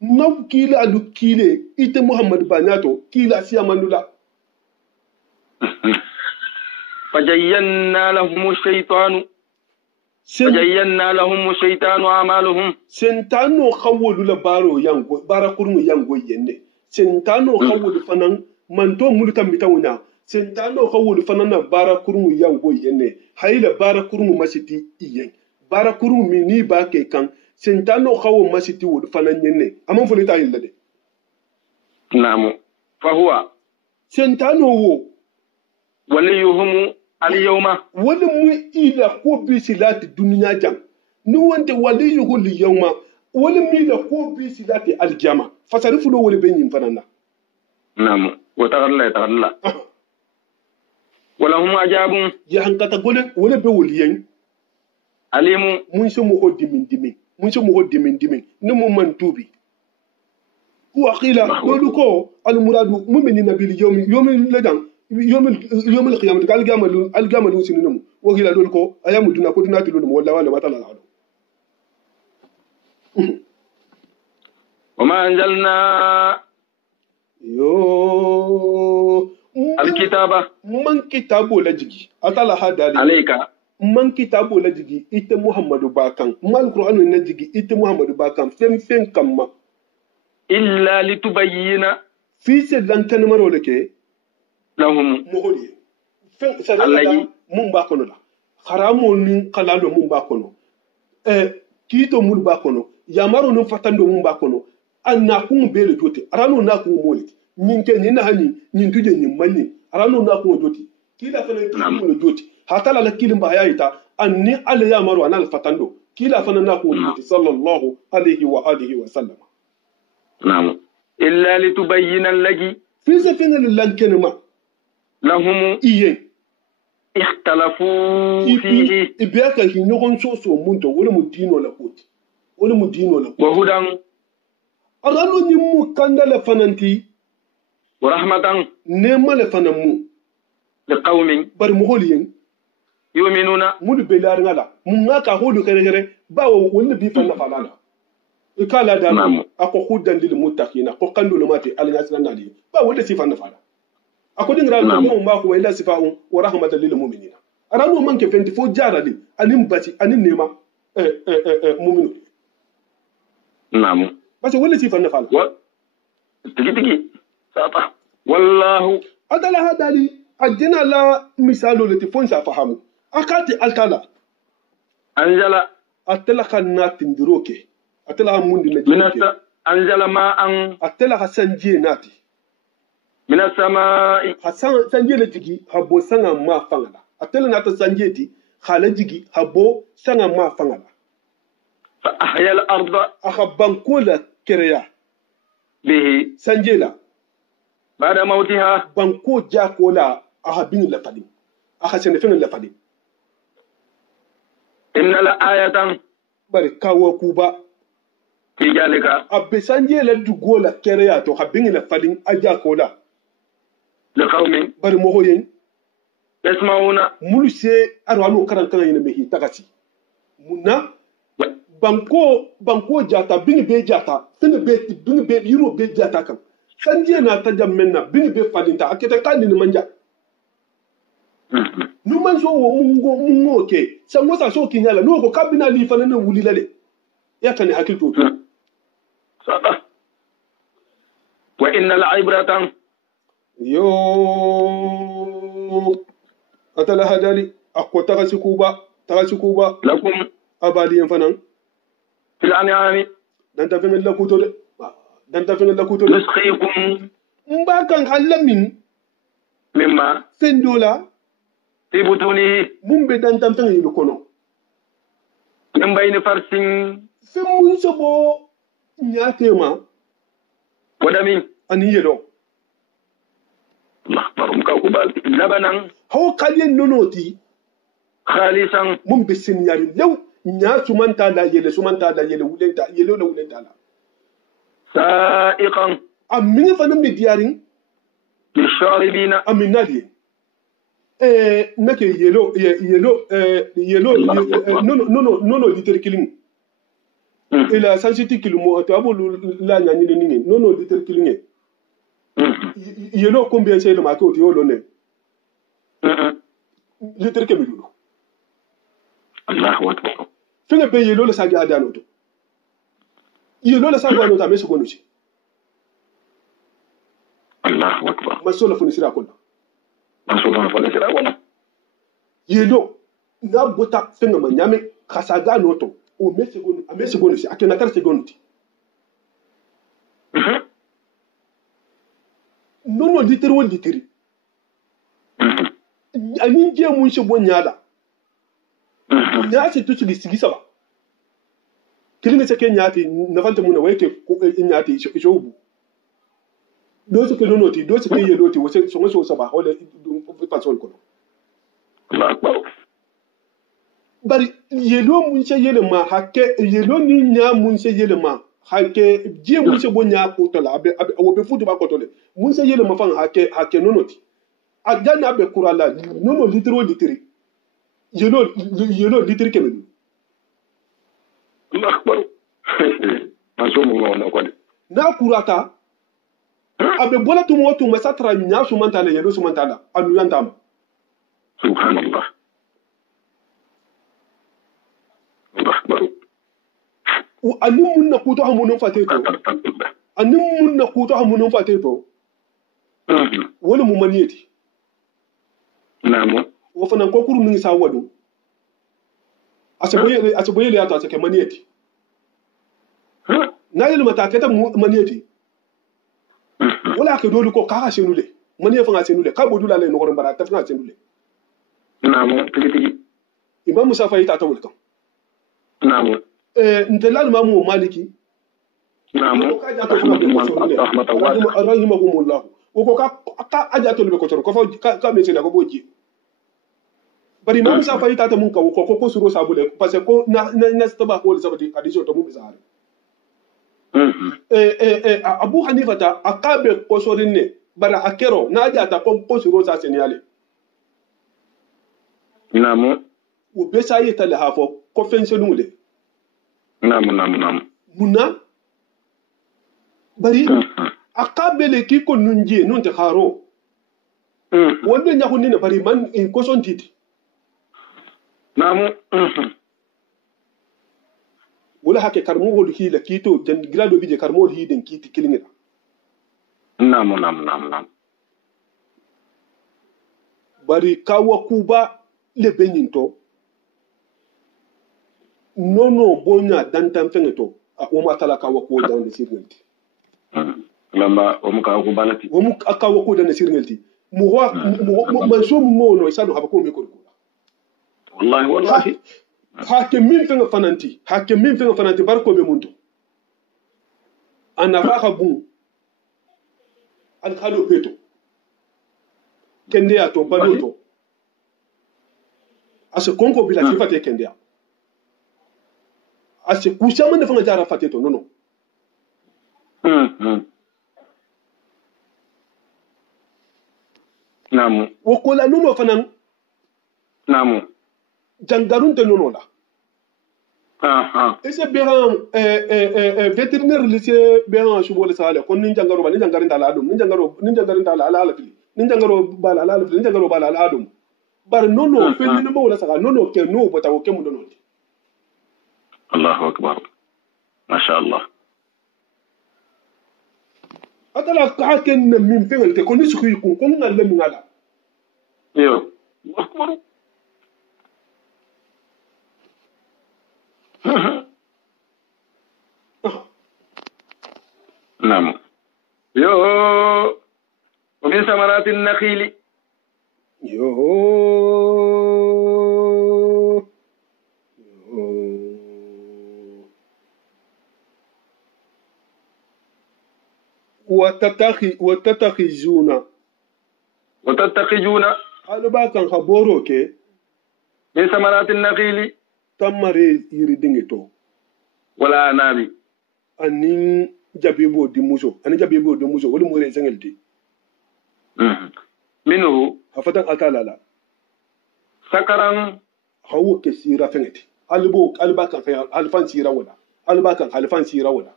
naw kila adu kile ite Muhammad banyato kila siya manula فزينا لهم الشيطان أعمالهم sentano khawulu la baro yango bara kurmu yango yenne sentano khawulu fanan manto mulka mitawuna sentano khawulu fanan na bara kurmu yango yenne hayla bara kurmu masiti iyen bara kurmu mini ba ke kan sentano khawu masiti wud fanan yenne amon fuli ta yilla de نعم فهو sentano wo وليهم اليوم wala mu ila ko bisilati duniya jam ni wonte waliyuhu li yawma wala mi la ko bisilati aljama fasarifu lo wala benyin fanana نعم وتغلى ولهم عجاب ya hankata gole wala be waliyen أليم mun so mo dimin dimin ni mo man tubi wa qila dolu ko al muradu mu'minina bil yawmi ladan يوم القيامة قال جامل سننم وهي لا دولكو أيام الدنيا كنا تلون ولا ما تلا العدو وما أنزلنا الكتابة من كتابه لجي أتلا هذا عليك من كتابه لجي إت محمد باكان ما القرآن نجي إت محمد باكان فين كم إلا لتبين في سلان تنمر لك لهم مغولي فين سلام mun ba kono la haramo ni kalalo mun ba kono kito mun ba kono yamaro no fatando mun ba kono anna kun bele jote arano na kun moliti ninke ni na hani nin tuje ni manni arano na kun joti kila fana kun joti hatala la kilim ba yayita anni ala yamaro anal fatando kila fana na kun joti sallallahu alaihi wa alihi wa sallam نعم إلا لتبين الذي في سفين للانكنما لهم إيه اختلفوا فيه إبياك هي نغن سوسو منتو ولا مدين ولا قوت وهدى أغانو نمو كاندا لفنانتي ورحمة نما لفنامو لقوم برمهولين يؤمنون مود بلار ngala munga holu kere bawo wonni bi fanna falala ikala da ako hudan lil muttaqina ko kandu mate alnasna nali bawo de sifanna fala ako dingra no ma ko ila sifa'un wa rahmatan lil mu'minina arano manke 24 jara din anin bati anin nema mu'minu نعم بس ولا sifanna fala تيجي ساطا والله adala hadali ajina la misalo lati fonsa fahamu akati altala anjala atela kanna tindiroke atela mundi na minasa anjala ma an atela hasanje nati minasa ma hasan sanje le jigi habo sanga ma fangala atela nata sanje ti khala jigi habo sanga ma fangala fa ahya al arda akhaban kula kereya bihi sanjela بعد موتها banko jakola ahabin lafadi akasene fen lafadi إن الآية bari kawo kuba في ذلك abesanje la dugola kereya to habin lafadi ajakola لقوم bari mohoyen يسمعون mulse arwano karan yene mehi takati munna banko jata bin be jata bin be yiro be jata kan sanje na ta jammenna bin be falinta akete kan ni manja nu man so wo mungo ke sango sa so kinyala no ko kabina li fanana wuli lale ya kan hakil to صدق وإن العبرة yo atala hadali akko tagasukuba لكم abali en fanan في الأنعام dan ta fengel la kuto de نسقيكم mbakan halamin مما fendola في بطونه mumbe dan tan fengel kono من بين فرس fe mun sobo nyatema ودم ani yelo الله أكبر مكوكبال لبنا haw kalien nonoti خالصا mumbe senyari lew nya sumanta la yele wulenta la سائقا amini fanam be diaring للشاربين aminali nake yelo no liter killing et la sensibilité qu'il mo to abo la nya ni ni non non litre kilinge yelo combien c'est le mato to yolo ne litre ke milulo Allahu akbar finga be yelo le sagi adano to yelo le sagi adano ta mesu gono ci Allahu akbar maso la funi sira ko maso la funi sira ko yelo na bota finga ma nyame kasaga no to o mesu gono ci akena tar segono ti non litre wol litre ani je mun shi bon yada nya ce to sigi saba kilinga ce ke nyati na fanta mun wai ke ko nyati isho ubu do su ke nono ti do su ke yelo ti wose so saba wala pasol ko Allah akbar bari yelo mun ce yele ma hakke yelo ni nya mun ce yele ma hakke je mun ce bon nya ko to la abe wobe fudu ba ko to le mun ce yele ma fan hakke nono ti agana be kurala nono litro litri yelo litre kemenu Allah akbar maso mo ngona ko de na kurata abe bola to mo to masatra nya su mantala yelo su mantala anu yantam subhanallah Allah akbar anu mun na kuto hamunun fateto anu mun na kuto hamunun fateto wala mu maniyeti namo wo fana ko kuru ningi sa wadu asaboye le ato asake maniyeti na yele mata keta maniyeti wala ke dolu ko ka senule maniye fanga senule ka bodula le no bara ta fanga senule namo tigi imam musa fayi ta tawul kan namo ntelal mamu maliki namo ka ja to fanga rahimahumullah ko ka aja to be ko to ko ka me sene ko boji bari mamu sa fayi ta mun ka ko suro sabule parce que ko na staba ko le sabati hadiso to mun bizarre Abu Hanifa ta akabe ko sorinne bara akero na aja ta ko suro sa seniyale namo wo be sa yi tale hafo ko fenselule namo muna bari akabe le ki ko nunje non te kharo wonde nyakundi ne bari man ko son titi namo wala hake karmo hol hila kito jan grado bije karmo hol hiden kiti kilinga namo bari kawa kuba le benyinto nono bonya dantan fengeto o ma tala kawa ko dan de sirnelti lamba o mu kawa ko balati o mu kawa ko dan de sirnelti mu ho man so mu ngono isanu haba ko mi ko wallahi hake min fenga fananti barko be muntu ana fa bun al khalo peto kende ato baloto ase konko bila sifate kende ase kusama ne fanga jara fateto nono namu wokola nono fanan namu jangarun te nono la ese beran vétérinaire lycée beran subole sale kon nin jangaro ba nin jangarin dala adum nin jangarin dala ala fili nin jangaro bala ala fili nin jangaro bala ala adum bar nono fe ni mo wala saka nono ke no bota ko kemu nono Allahu akbar ma sha Allah atala ka ken min fengal te ko ni suku ko ngal le min ala yo akbar نعم يو ومن ثمرات النخيل يو وتتخذون قالوا باكن خبورو كي من ثمرات النخيل tamare yiri dingeto wala nabi anin jabibo di muso wala mo re sengelti minhu hafatan atalala sakaran hawo ke sira fengeti alba kan fa alfan sira wala albakan alfan sira wala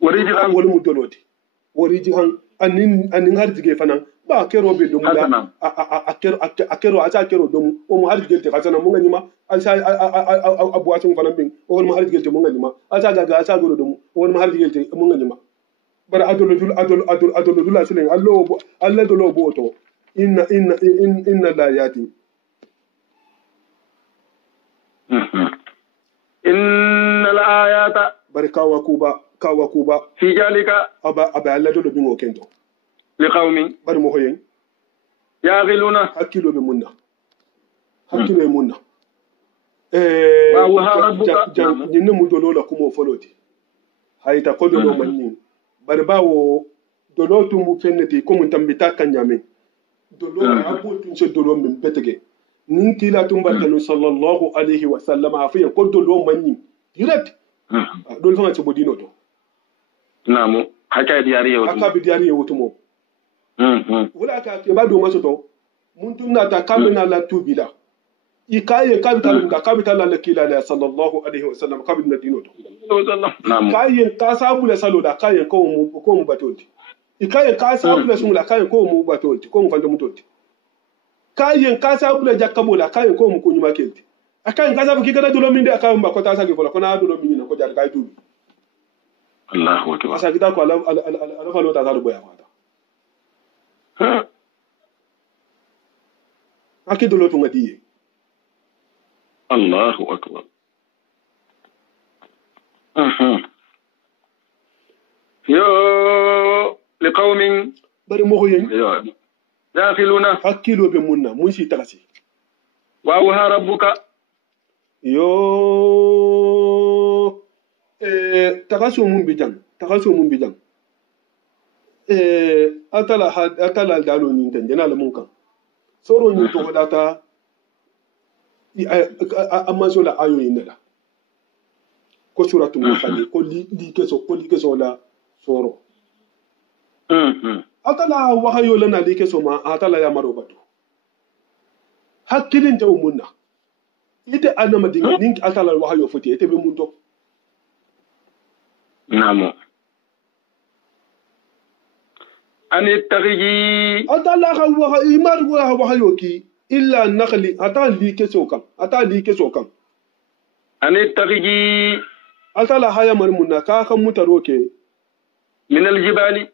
وريجان wala mu doloti wori jihan anin harjige fanan ba kero be domu da akero ata kero domu o mu harjige te kasana mun nganyima alsa abu asun fanan bin o mu harjige te mun nganyima ata gaga ata goro domu o mu harjige te mun nganyima bara adolodul asilen Allah dolo boto inna la yati إن الآيات bari kawa kuba في ذلك aba Allah dolo bingo kento لقوم bari mo hoyen يعقلون hakkilo be munna hakkilo e munna وأوحى ربك jinne mu dolo la kumo foloti hayta ko dolo manni bari bawo dolo tumbu fenneti ko mun tambita kanyame dolo abo tun se dolo min betege nin kila tumba tanu sallallahu alaihi wa sallam afiya ko dolo manni direct dolo fanga se bodino to نعم حكاية ديارية aka bi diari yewotumo wala ka ke ba do maso to mun tunna ta kamina la tubila ikaye capital la kila la sallallahu alaihi wa sallam kabina dino to نعم kayen ka sabu la salo da kayen ko mu batoti ikaye ka sabu la sumula kayen ko mu batoti ko mu fanda mutoti kayen ka sabu la jakabo la kayen ko mu kunyuma kelti akayen ka sabu kikada dolo minde akayen ba ko ta sagi fola ko na dolo minina ko jar kay tubi الله أكبر asa kita ko ala falo ta sadu boya mata akidolo to ngadiye الله أكبر يو لقوم bari mo hoyen داخلون hakkilo be munna mun si tagasi وأوحى ربك yo tagaso mun bijan atala dalo ni tan jana la mun kan soro ni to data amma so la ayo yin da ko suratu muhammad ko li keso la soro atala wahayo lana li keso ma atala ya maro batu hakkilin ta umunna ite anama dinga nin atala wahayo foti ite be mun to نعم أن التغيي atala ha imar wahayo ki illa naqli ata li keso kan أن التغيي atala haya marmunna ka kan mutaroke من الجبال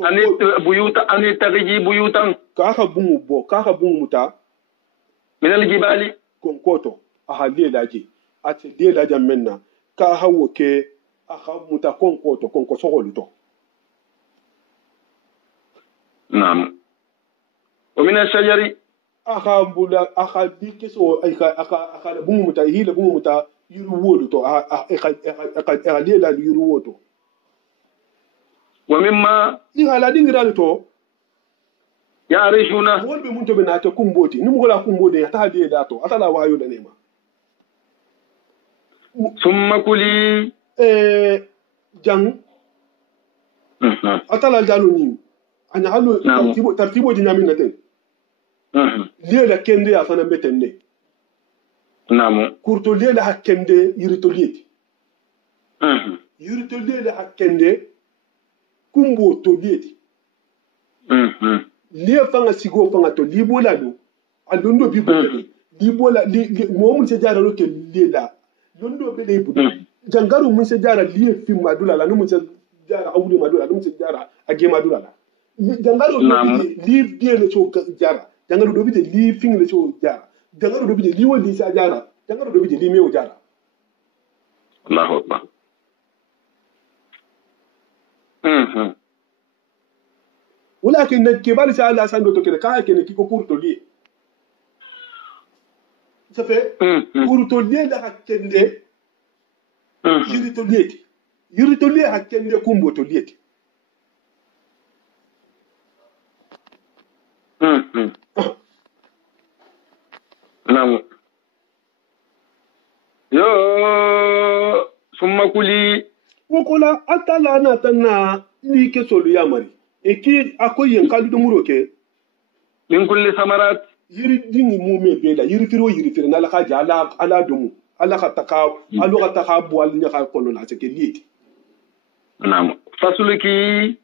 أن التغيي بيوتا ka bungu muta من الجبال konkoto aha lielaje ate lielaje menna ka hawo ke aha muta konko sogolu to نعم ومن الشجر aha di keso aka bungu muta hila bungu muta yuru wodu to aka liela yuru wodu ومما hala dingira to يعرشون wol be mun to be na ta kumboti ni mu gola kumbode ya ta liela to atala wayo da nema ثم كلي jang atala jalo ni anya halu tartibo jinyamin na ten liela kende ya fana betenne نعم kurto liela hakkende yirito lieti yirito liela hakkende kumbo to lieti lie fanga sigo fanga to libola do alundo bibo libola mo mun se jara lo ke liela londo be le budu jangaru mun se jara lie fi madula la mun se jara awudi madula mun se jara age madula la jangaru li die le so jara jangaru do bi de li fin le so jara jangaru do bi de li wodi sa jara jangaru do bi de li mewo jara الله أكبر ولكن الكبار سأل ساندو تو كده كان كيكو كورتو لي ça fait كورتو لي لا hakende yirito lie hakende kumbo to lieti نعم يو ثم كلي wokola atala na tana ni ke solu yamari eki akoyen kalu muroke من كل ثمرات yiri dingi mume bela yiri firo na la kaja ala dumu ala kataka boal nyaka kono la seke lieti naam fasuliki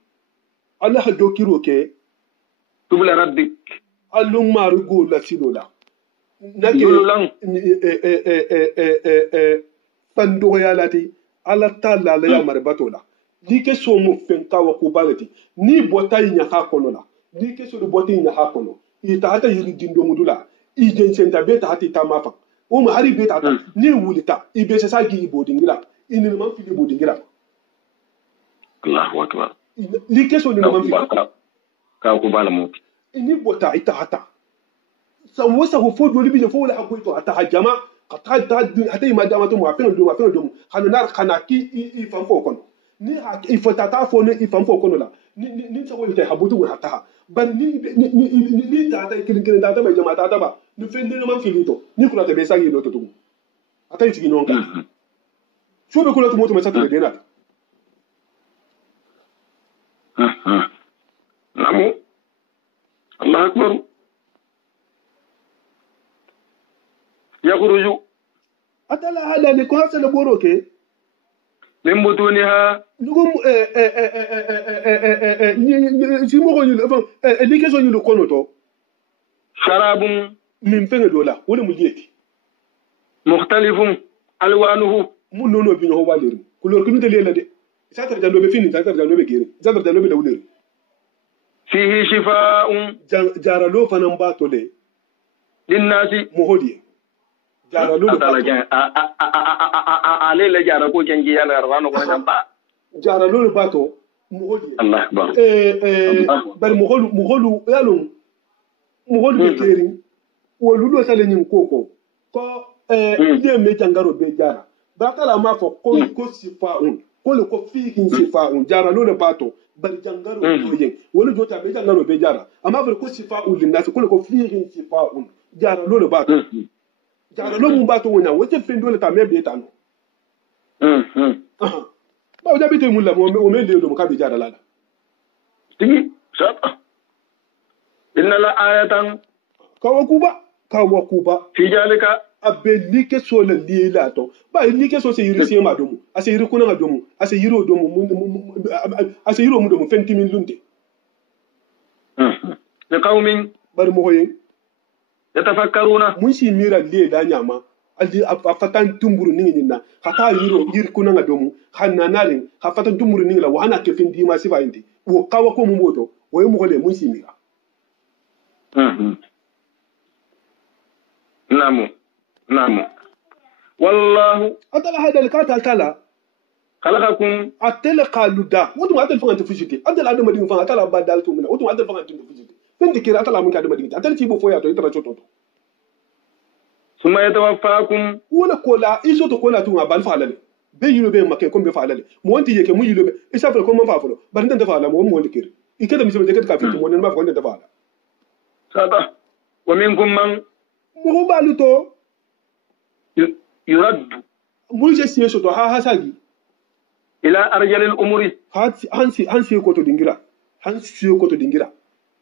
ala hadokiro ke tubla rabbik alum maru go la silola nake yululang pando ya lati ala tala la ya marbatola ni ke so mo fenka wa ko balati ni bota nyaka kono la ni ke so bota nyaka kono ita hata yiri dindo mudula I jensenta beta hati tamafa o ma hari beta ta ni wulita I be sa gi ibodingira ini man fili bodingira Allahu akbar li keso ni man fili ka ko bala mo ini bota ita hata sa wasa ho fodo libi je fo la ko to hata hajama hata ma jama to mo afeno do hanu nar kana ki I fam fo kono ni ha I fo tata fo ni I fam fo kono la ni sa ko te habutu hata ha ban ni tata kilin tata ba jama tata ba ni fende man filito ni kula te be sagi do to tugu ata yiti nonka so be kula to moto mesa to de na namu Allah akbar yakhruju atala hada ni ko hasala boroke min butuniha nugum si mo ko ni enfin éducation ni le kono to sharabun min fenge dola wala mu lieti mukhtalifun alwanuhu mun nono bi no waleru couleur ko nite lela de sa tar jando be fini sa tar jando be gere sa tar jando be lawleru fihi shifaa'un jara lo fanan ba to le linnasi mo hodi jara lo ale le jara ko jengi yala rano ko jamba jara lo ba to mo hodi Allah akbar bari mo holu yalo mo holu be keri wo lulo sale nyin koko ko ide me jangaro be jara ba kala ma fo ko sifaun ko le ko fi kin sifaun jara lo le bato bari jangaro ko yen woni jota be jangaro be jara amma bari ko sifaun linnas ko le ko fi kin sifaun jara lo le bato jara lo mun bato wona wote fendo le ta me be tano ba o jabite mun la o me le do mo ka be jara la tigi saba inna la ayatan kawakuba fi jalika abe like so le lila to ba like so se yiri se ma domu ase yiri kuna domu ase yiro domu ase yiro mu domu 20 min lunde li qaumin bar mo hoye yatafakkaruna mun si mira lila nyama aldi afatan tumburu ningi na hata yiri kuna domu hanna nalin hafatan tumburu ningi la wana ke fin dima sifa indi wo kawa ko mu moto wo mo hole mun si mira نعم والله أتلا هذا الكات أتلا خلقكم أتلا قالوا دا وتم أتلا فان تفوجتي أتلا هذا مدين فان أتلا بدال تومنا وتم أتلا فان تفوجتي فين تكير أتلا من كذا مدين أتلا تيبو فويا تو يترى شوتو ثم يتوفاكم ولا كولا إيشو تو كولا توما بالفعل بيجلو بين مكان كم بفعل مو أنت يك مو يلو إيش أفعل كم ما فعله بعدين تفعل مو تكير إكذا مثل ذلك كافي مو ما فعل تفعل ساتا ومنكم من مو بالوتو يرد مولجي سيسو تو ها ساغي الى ارجل الامور hansi ko to dingira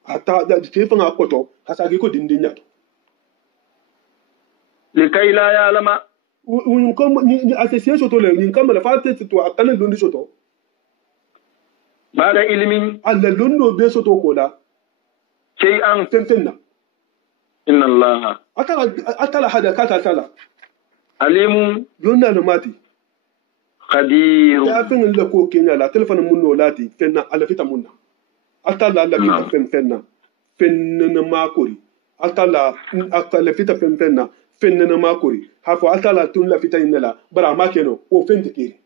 hatta da ke fanga ko to hasagi ko dindinya to likay la ya'lama un ko ni association to le ni kamala fatte to akana londi soto bada ilmin alla londo be soto ko da shay'an tentenna inna allaha atala hada kata tala alimu yonna no mati qadir ya fen la ko kenya la telefon mun no lati fenna ala fita munna atala la fita fenna fenna makori atala fita fenna fenna makori hafo atala tun la fita inala bara makeno o fente kiri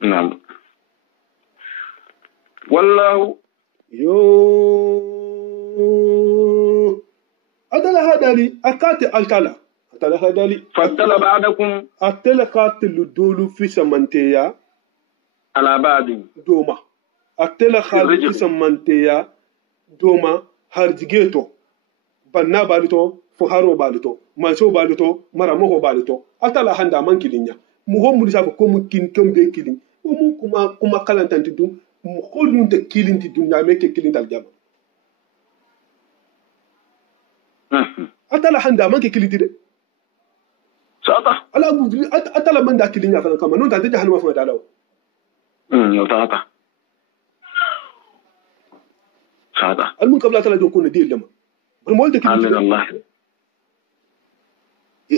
na'am wallahu yo atala hadali akati altala atala hadali fattala ba'dakum atala qatil dulu fi samanteya ala ba'di doma atala khalu fi samanteya doma harjigeto banna balito fuharo balito manso balito maramo balito atala handa man kilinya mu homu sabu ko mu kin kembe kilin mu kuma kalantanti dum mu holun te kilinti dunya meke kilin dal jama atala handa man ke kilinti de Sata. ala atala man da kilinya fa kama non ta de jahannama fa dalaw No sata. Sata. al mun qabla tala do kun di lama bal mol de Amin Allah.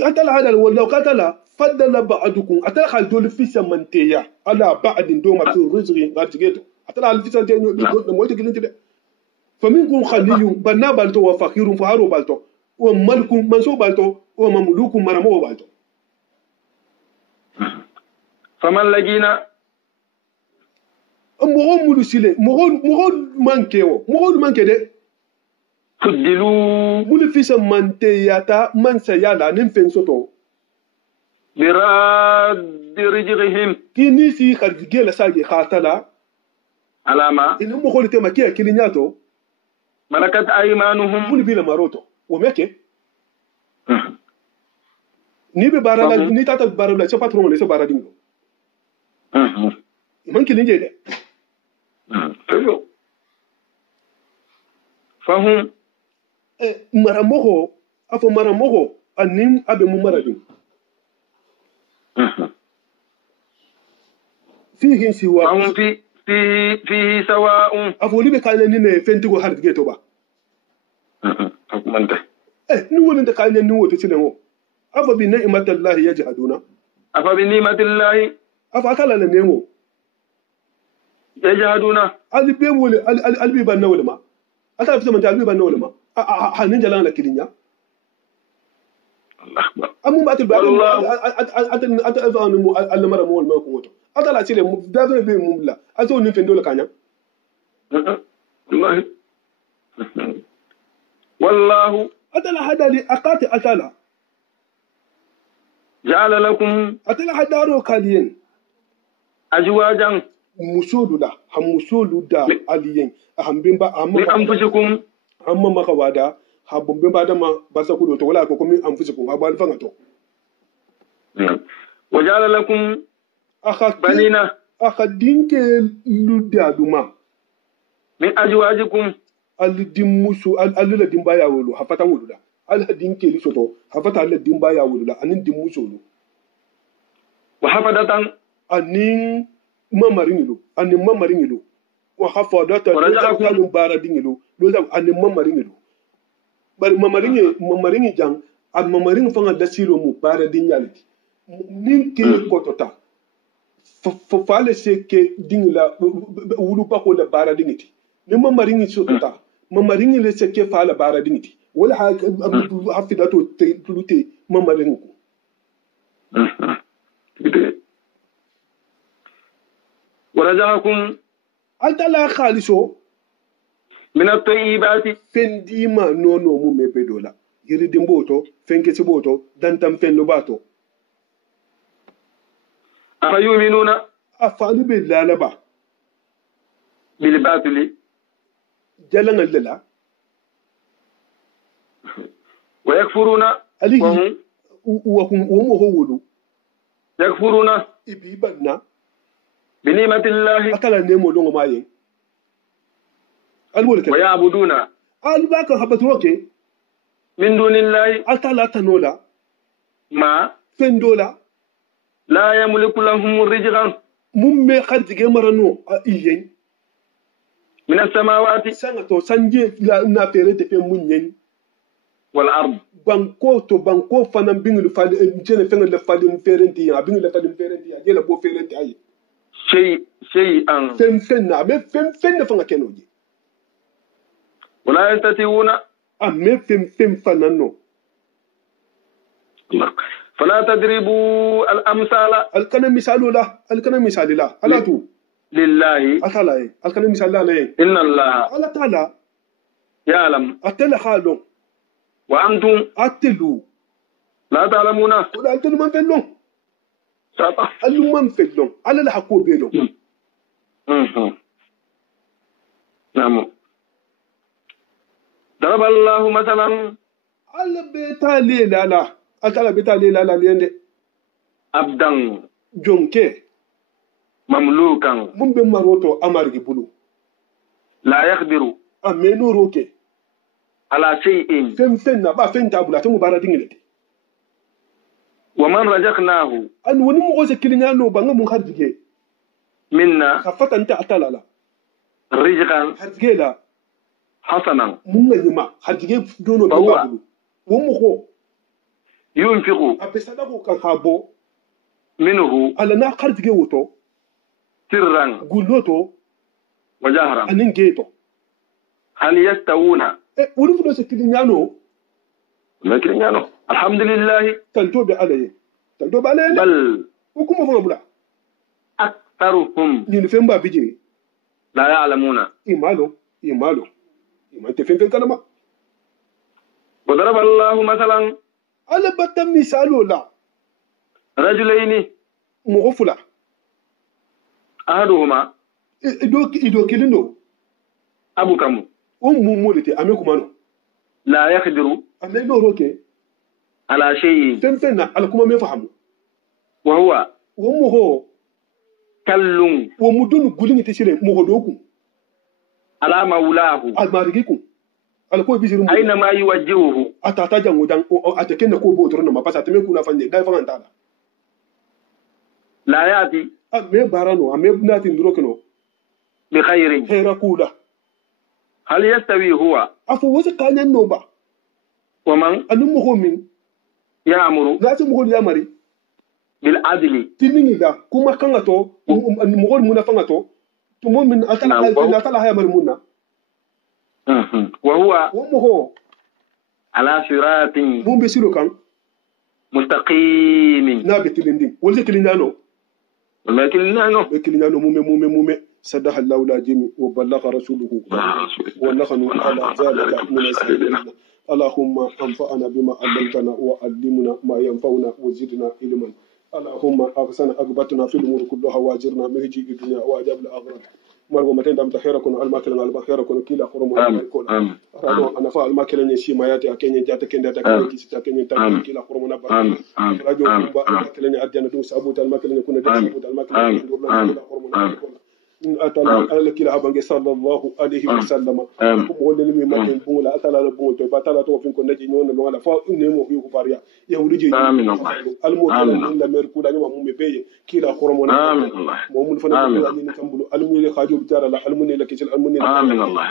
atala hada wala qatala faddala ba'dukum atala khal dol fi samantiya ala ba'din do ma fi rizqi gartigeto atala al fi santiya do mol de kilinti de faminkum khaliyun banna balto wa fakirun fa haro balto wa malkum manso balto wa mamlukum maramo balto faman lagina mogo mulu sile mogo manke de fuddilu mulu fisa mante yata mansa yala nin fen soto birad rijghihim kini si kharjige la sage khatala alama ina mogo le tema kiya kilinyato malakat aymanuhum mulu bila maroto wo meke ni be barala ni tata barala ce patron le ce baradingo man kilinje de fahum maramogo afo maramogo anim abe mu maradin fihi siwa fahum fihi sawa'un afo libe kanya ni ne fentigo har dige to ba akumanta ni woni de kanya ni wote tilemo afa bi ni'matillahi yajhaduna afa bi ni'matillahi afa kala le nemo yajhaduna albe wole albi ban nawle ma ata fita man albi ban nawle ma hanin jalan la kilinya Allah akbar amu ma atil ba ata azanu mu al mara mo ma ko woto ata la tile mu da be mu la ato ni fendo la kanya wallahi wallahu atala hadali aqati atala ja'ala lakum atala hadaro kaliyen azwajan musolu da ha musolu da aliyen ahambimba min anfusikum amma maka wada ha bombimba da ma basa kudo to wala ko min anfusikum ha bal fanga to wa ja'ala lakum banina akhadinke ludda duma min azwajikum alidim musu alula dimbaya wolo ha fata wolo da alhadinke li soto ha fata alula dimbaya wolo da anin dim musolu wa hafadatan anin mamaringilo wa hafadata talum baradingilo loza anin mamaringilo bari mamaringi jang ad mamaringi fanga dasilo mu baradinyaliti nin ke kotota fale se ke dingla wulu bako la baradingiti ni mamaringi sotota mamaringi le se ke fala baradingiti wala hafidato tulute mamaringi ko ورزقكم altala khaliso من الطيبات fendima nono mu mebedola yiri dimboto fenkesi boto dantam fenno bato أفيؤمنون afalu be lalaba بالباطل jalanga lela ويكفرون alihi وهم wa mo howulu يكفرون ibi banna بنعمة الله akala nemo dongo maye alwol ke ويعبدون albaka habatroke من دون الله atala tanola ما fendola لا يملك لهم رزقا mumme khartige marano iyen من السماوات sanga to sanje na fere te fe munyen والأرض banko fanan binglu fadi jene fengal le fadi mu ferenti ya binglu le fadi mu ferenti ya jela bo ferenti ay شيئا fen na me fen na fanga kenoji ولا يستطيعون me fen fanano فلا تضربوا الأمثال alkana misali la alatu لله atala alkana misali la le إن الله ala tala يعلم atala khalo وأنتم atelu لا تعلمون wala atelu man fellon ساطع alu man fellon ala la hakko belo نعم ضرب الله مثلا ala beta le la atala beta le la lende عبدا jonke مملوكا mun be maroto amargi bulu لا يقدر ameno roke على شيء fen na ba fen tabula te mu bara dingile ومن رزقناه أن ونمو أوزي كلينيانو بانغ من خرجي منا خفتا أنت أتالا رزقا خرجي لا حسنا mun ga yima harjige dono be babulu wo mu ko ينفق abesada ko kan habo منه ala na harjige woto سرا guloto وجهرا anin geto هل يستوون wuri fudo se kilinyano لكن يعني الحمد لله tanto be alaye بل hukuma fo bula أكثرهم ni femba bije لا يعلمون imalo ما انت فين كلامه وضرب الله مثلا على بتم مثاله لا رجلين مغفلة أحدهما إدو كيلينو أبو كمو مولتي أمي كمانو لا يقدر أمي لو روكي على شيء فين على كما ما يفهموا وهو ومو كل ومدون غولين تشيري مغدوكم على مولاه المارجيكم على كو بيجيرو أينما يوجهه atata jango dan atake ko bo torno ma pasa teme kuna fanye dai fa ntala لا يأتي me barano ame bunati nduro kino بخير hera kula هل يستوي هو afo wose kanyan no ba ومن anu mo min يأمر nati mo ya mari بالعدل tiningi da kuma kanga to mo muna fanga to to mo min atala haya mari munna وهو wo على صراط mo be silo kan مستقيم na be tilindi wolse tilindano ولكن لا be tilindano mume صدق الله العظيم وبلغ رسوله ونحن على ذلك من الشاهدين اللهم انفعنا بما علمتنا وعلمنا ما ينفعنا وزدنا علما اللهم اغسنا اغبتنا في الامور كلها واجرنا من هجي الدنيا وعذاب الاخره margo maten dam tahirakum almakilan albahirakum kila khurum almakilan rado ana fa almakilan shi mayati akenye jata kenda ta kenye sita kenye ta kila khurum na baraka rajo ba almakilan adjana dum sabuta almakilan kuna da sabuta almakilan kila khurum na baraka atala alkila habange sallallahu alaihi wasallam ko wonde mi maten bungula atala la bungo to batala to fin ko naji nyona no ala fa ne mo ko faria ya wulije amin allah almokilan la mer kuda nyama mume beye kila khurum na amin allah mo mun fa ni tambulu almuni khaju bitara la almuni la kisil almuni amin allah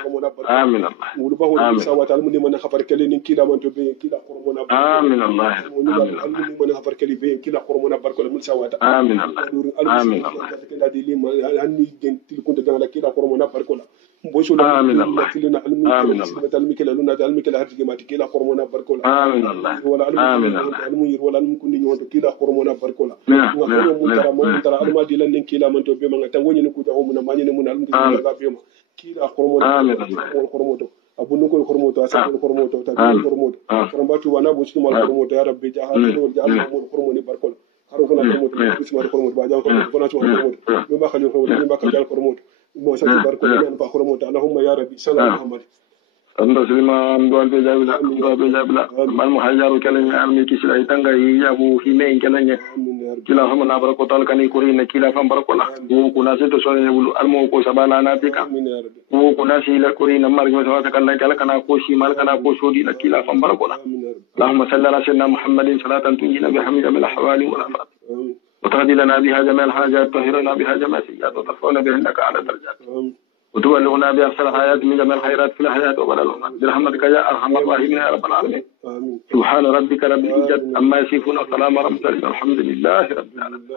amin allah wulu ba wulu sawata almuni man khafar kale ni kila man to beye kila khurum na amin allah almuni man khafar kale beye kila khurum na barko mun sawata amin allah amin allah kenda di lima anni til kunta dangala kila khurum na barko la mboso la amin allah kilina almuni amin allah almuni kala luna almuni kala harji mati kila khurum na barko la amin allah wala amin almuni wala almuni kunni nyoto kila khurum na barko la na mun tara almadi lan kila man to be man tangoni ku jaho mun mani mun almuni ga be ma kila khurum na amin allah khurum to abunu ko khurum to asa ko khurum to ta khurum to karambatu wana bo shi mal khurum to ya rabbi jaha to jaha mun khurum ni barko la haru kana khurum to bismillah khurum to ba jaho ko na to khurum to be ba khali khurum to ba ka jal khurum to mo sa barko la ba khurum to allahumma ya rabbi sallallahu muhammad ando silima ndo be jabla man mo hajaru kalen armi kisila itanga yabu hime kalen kila fama na barako tal kani kuri na kila fam barako la ko kuna se to sone bulu almo ko sabala na tika ko kuna si la kuri na marjo sa ta kala kala kana ko shi mal kana ko shodi la kila fam barako la allahumma salli ala sayyidina muhammadin salatan tunjina bi hamida min ahwali wal afat وتهدي لنا بها جميع الحاجات وتطهرنا بها جميع السيئات وترفعنا بها انك على درجات وتبلغنا بأحسن الحياة من جميع الخيرات في الحياة وبلا الأمة برحمتك يا أرحم الراحمين يا رب العالمين سبحان ربك رب العزة عما يصفون وسلام على المرسلين والحمد لله رب العالمين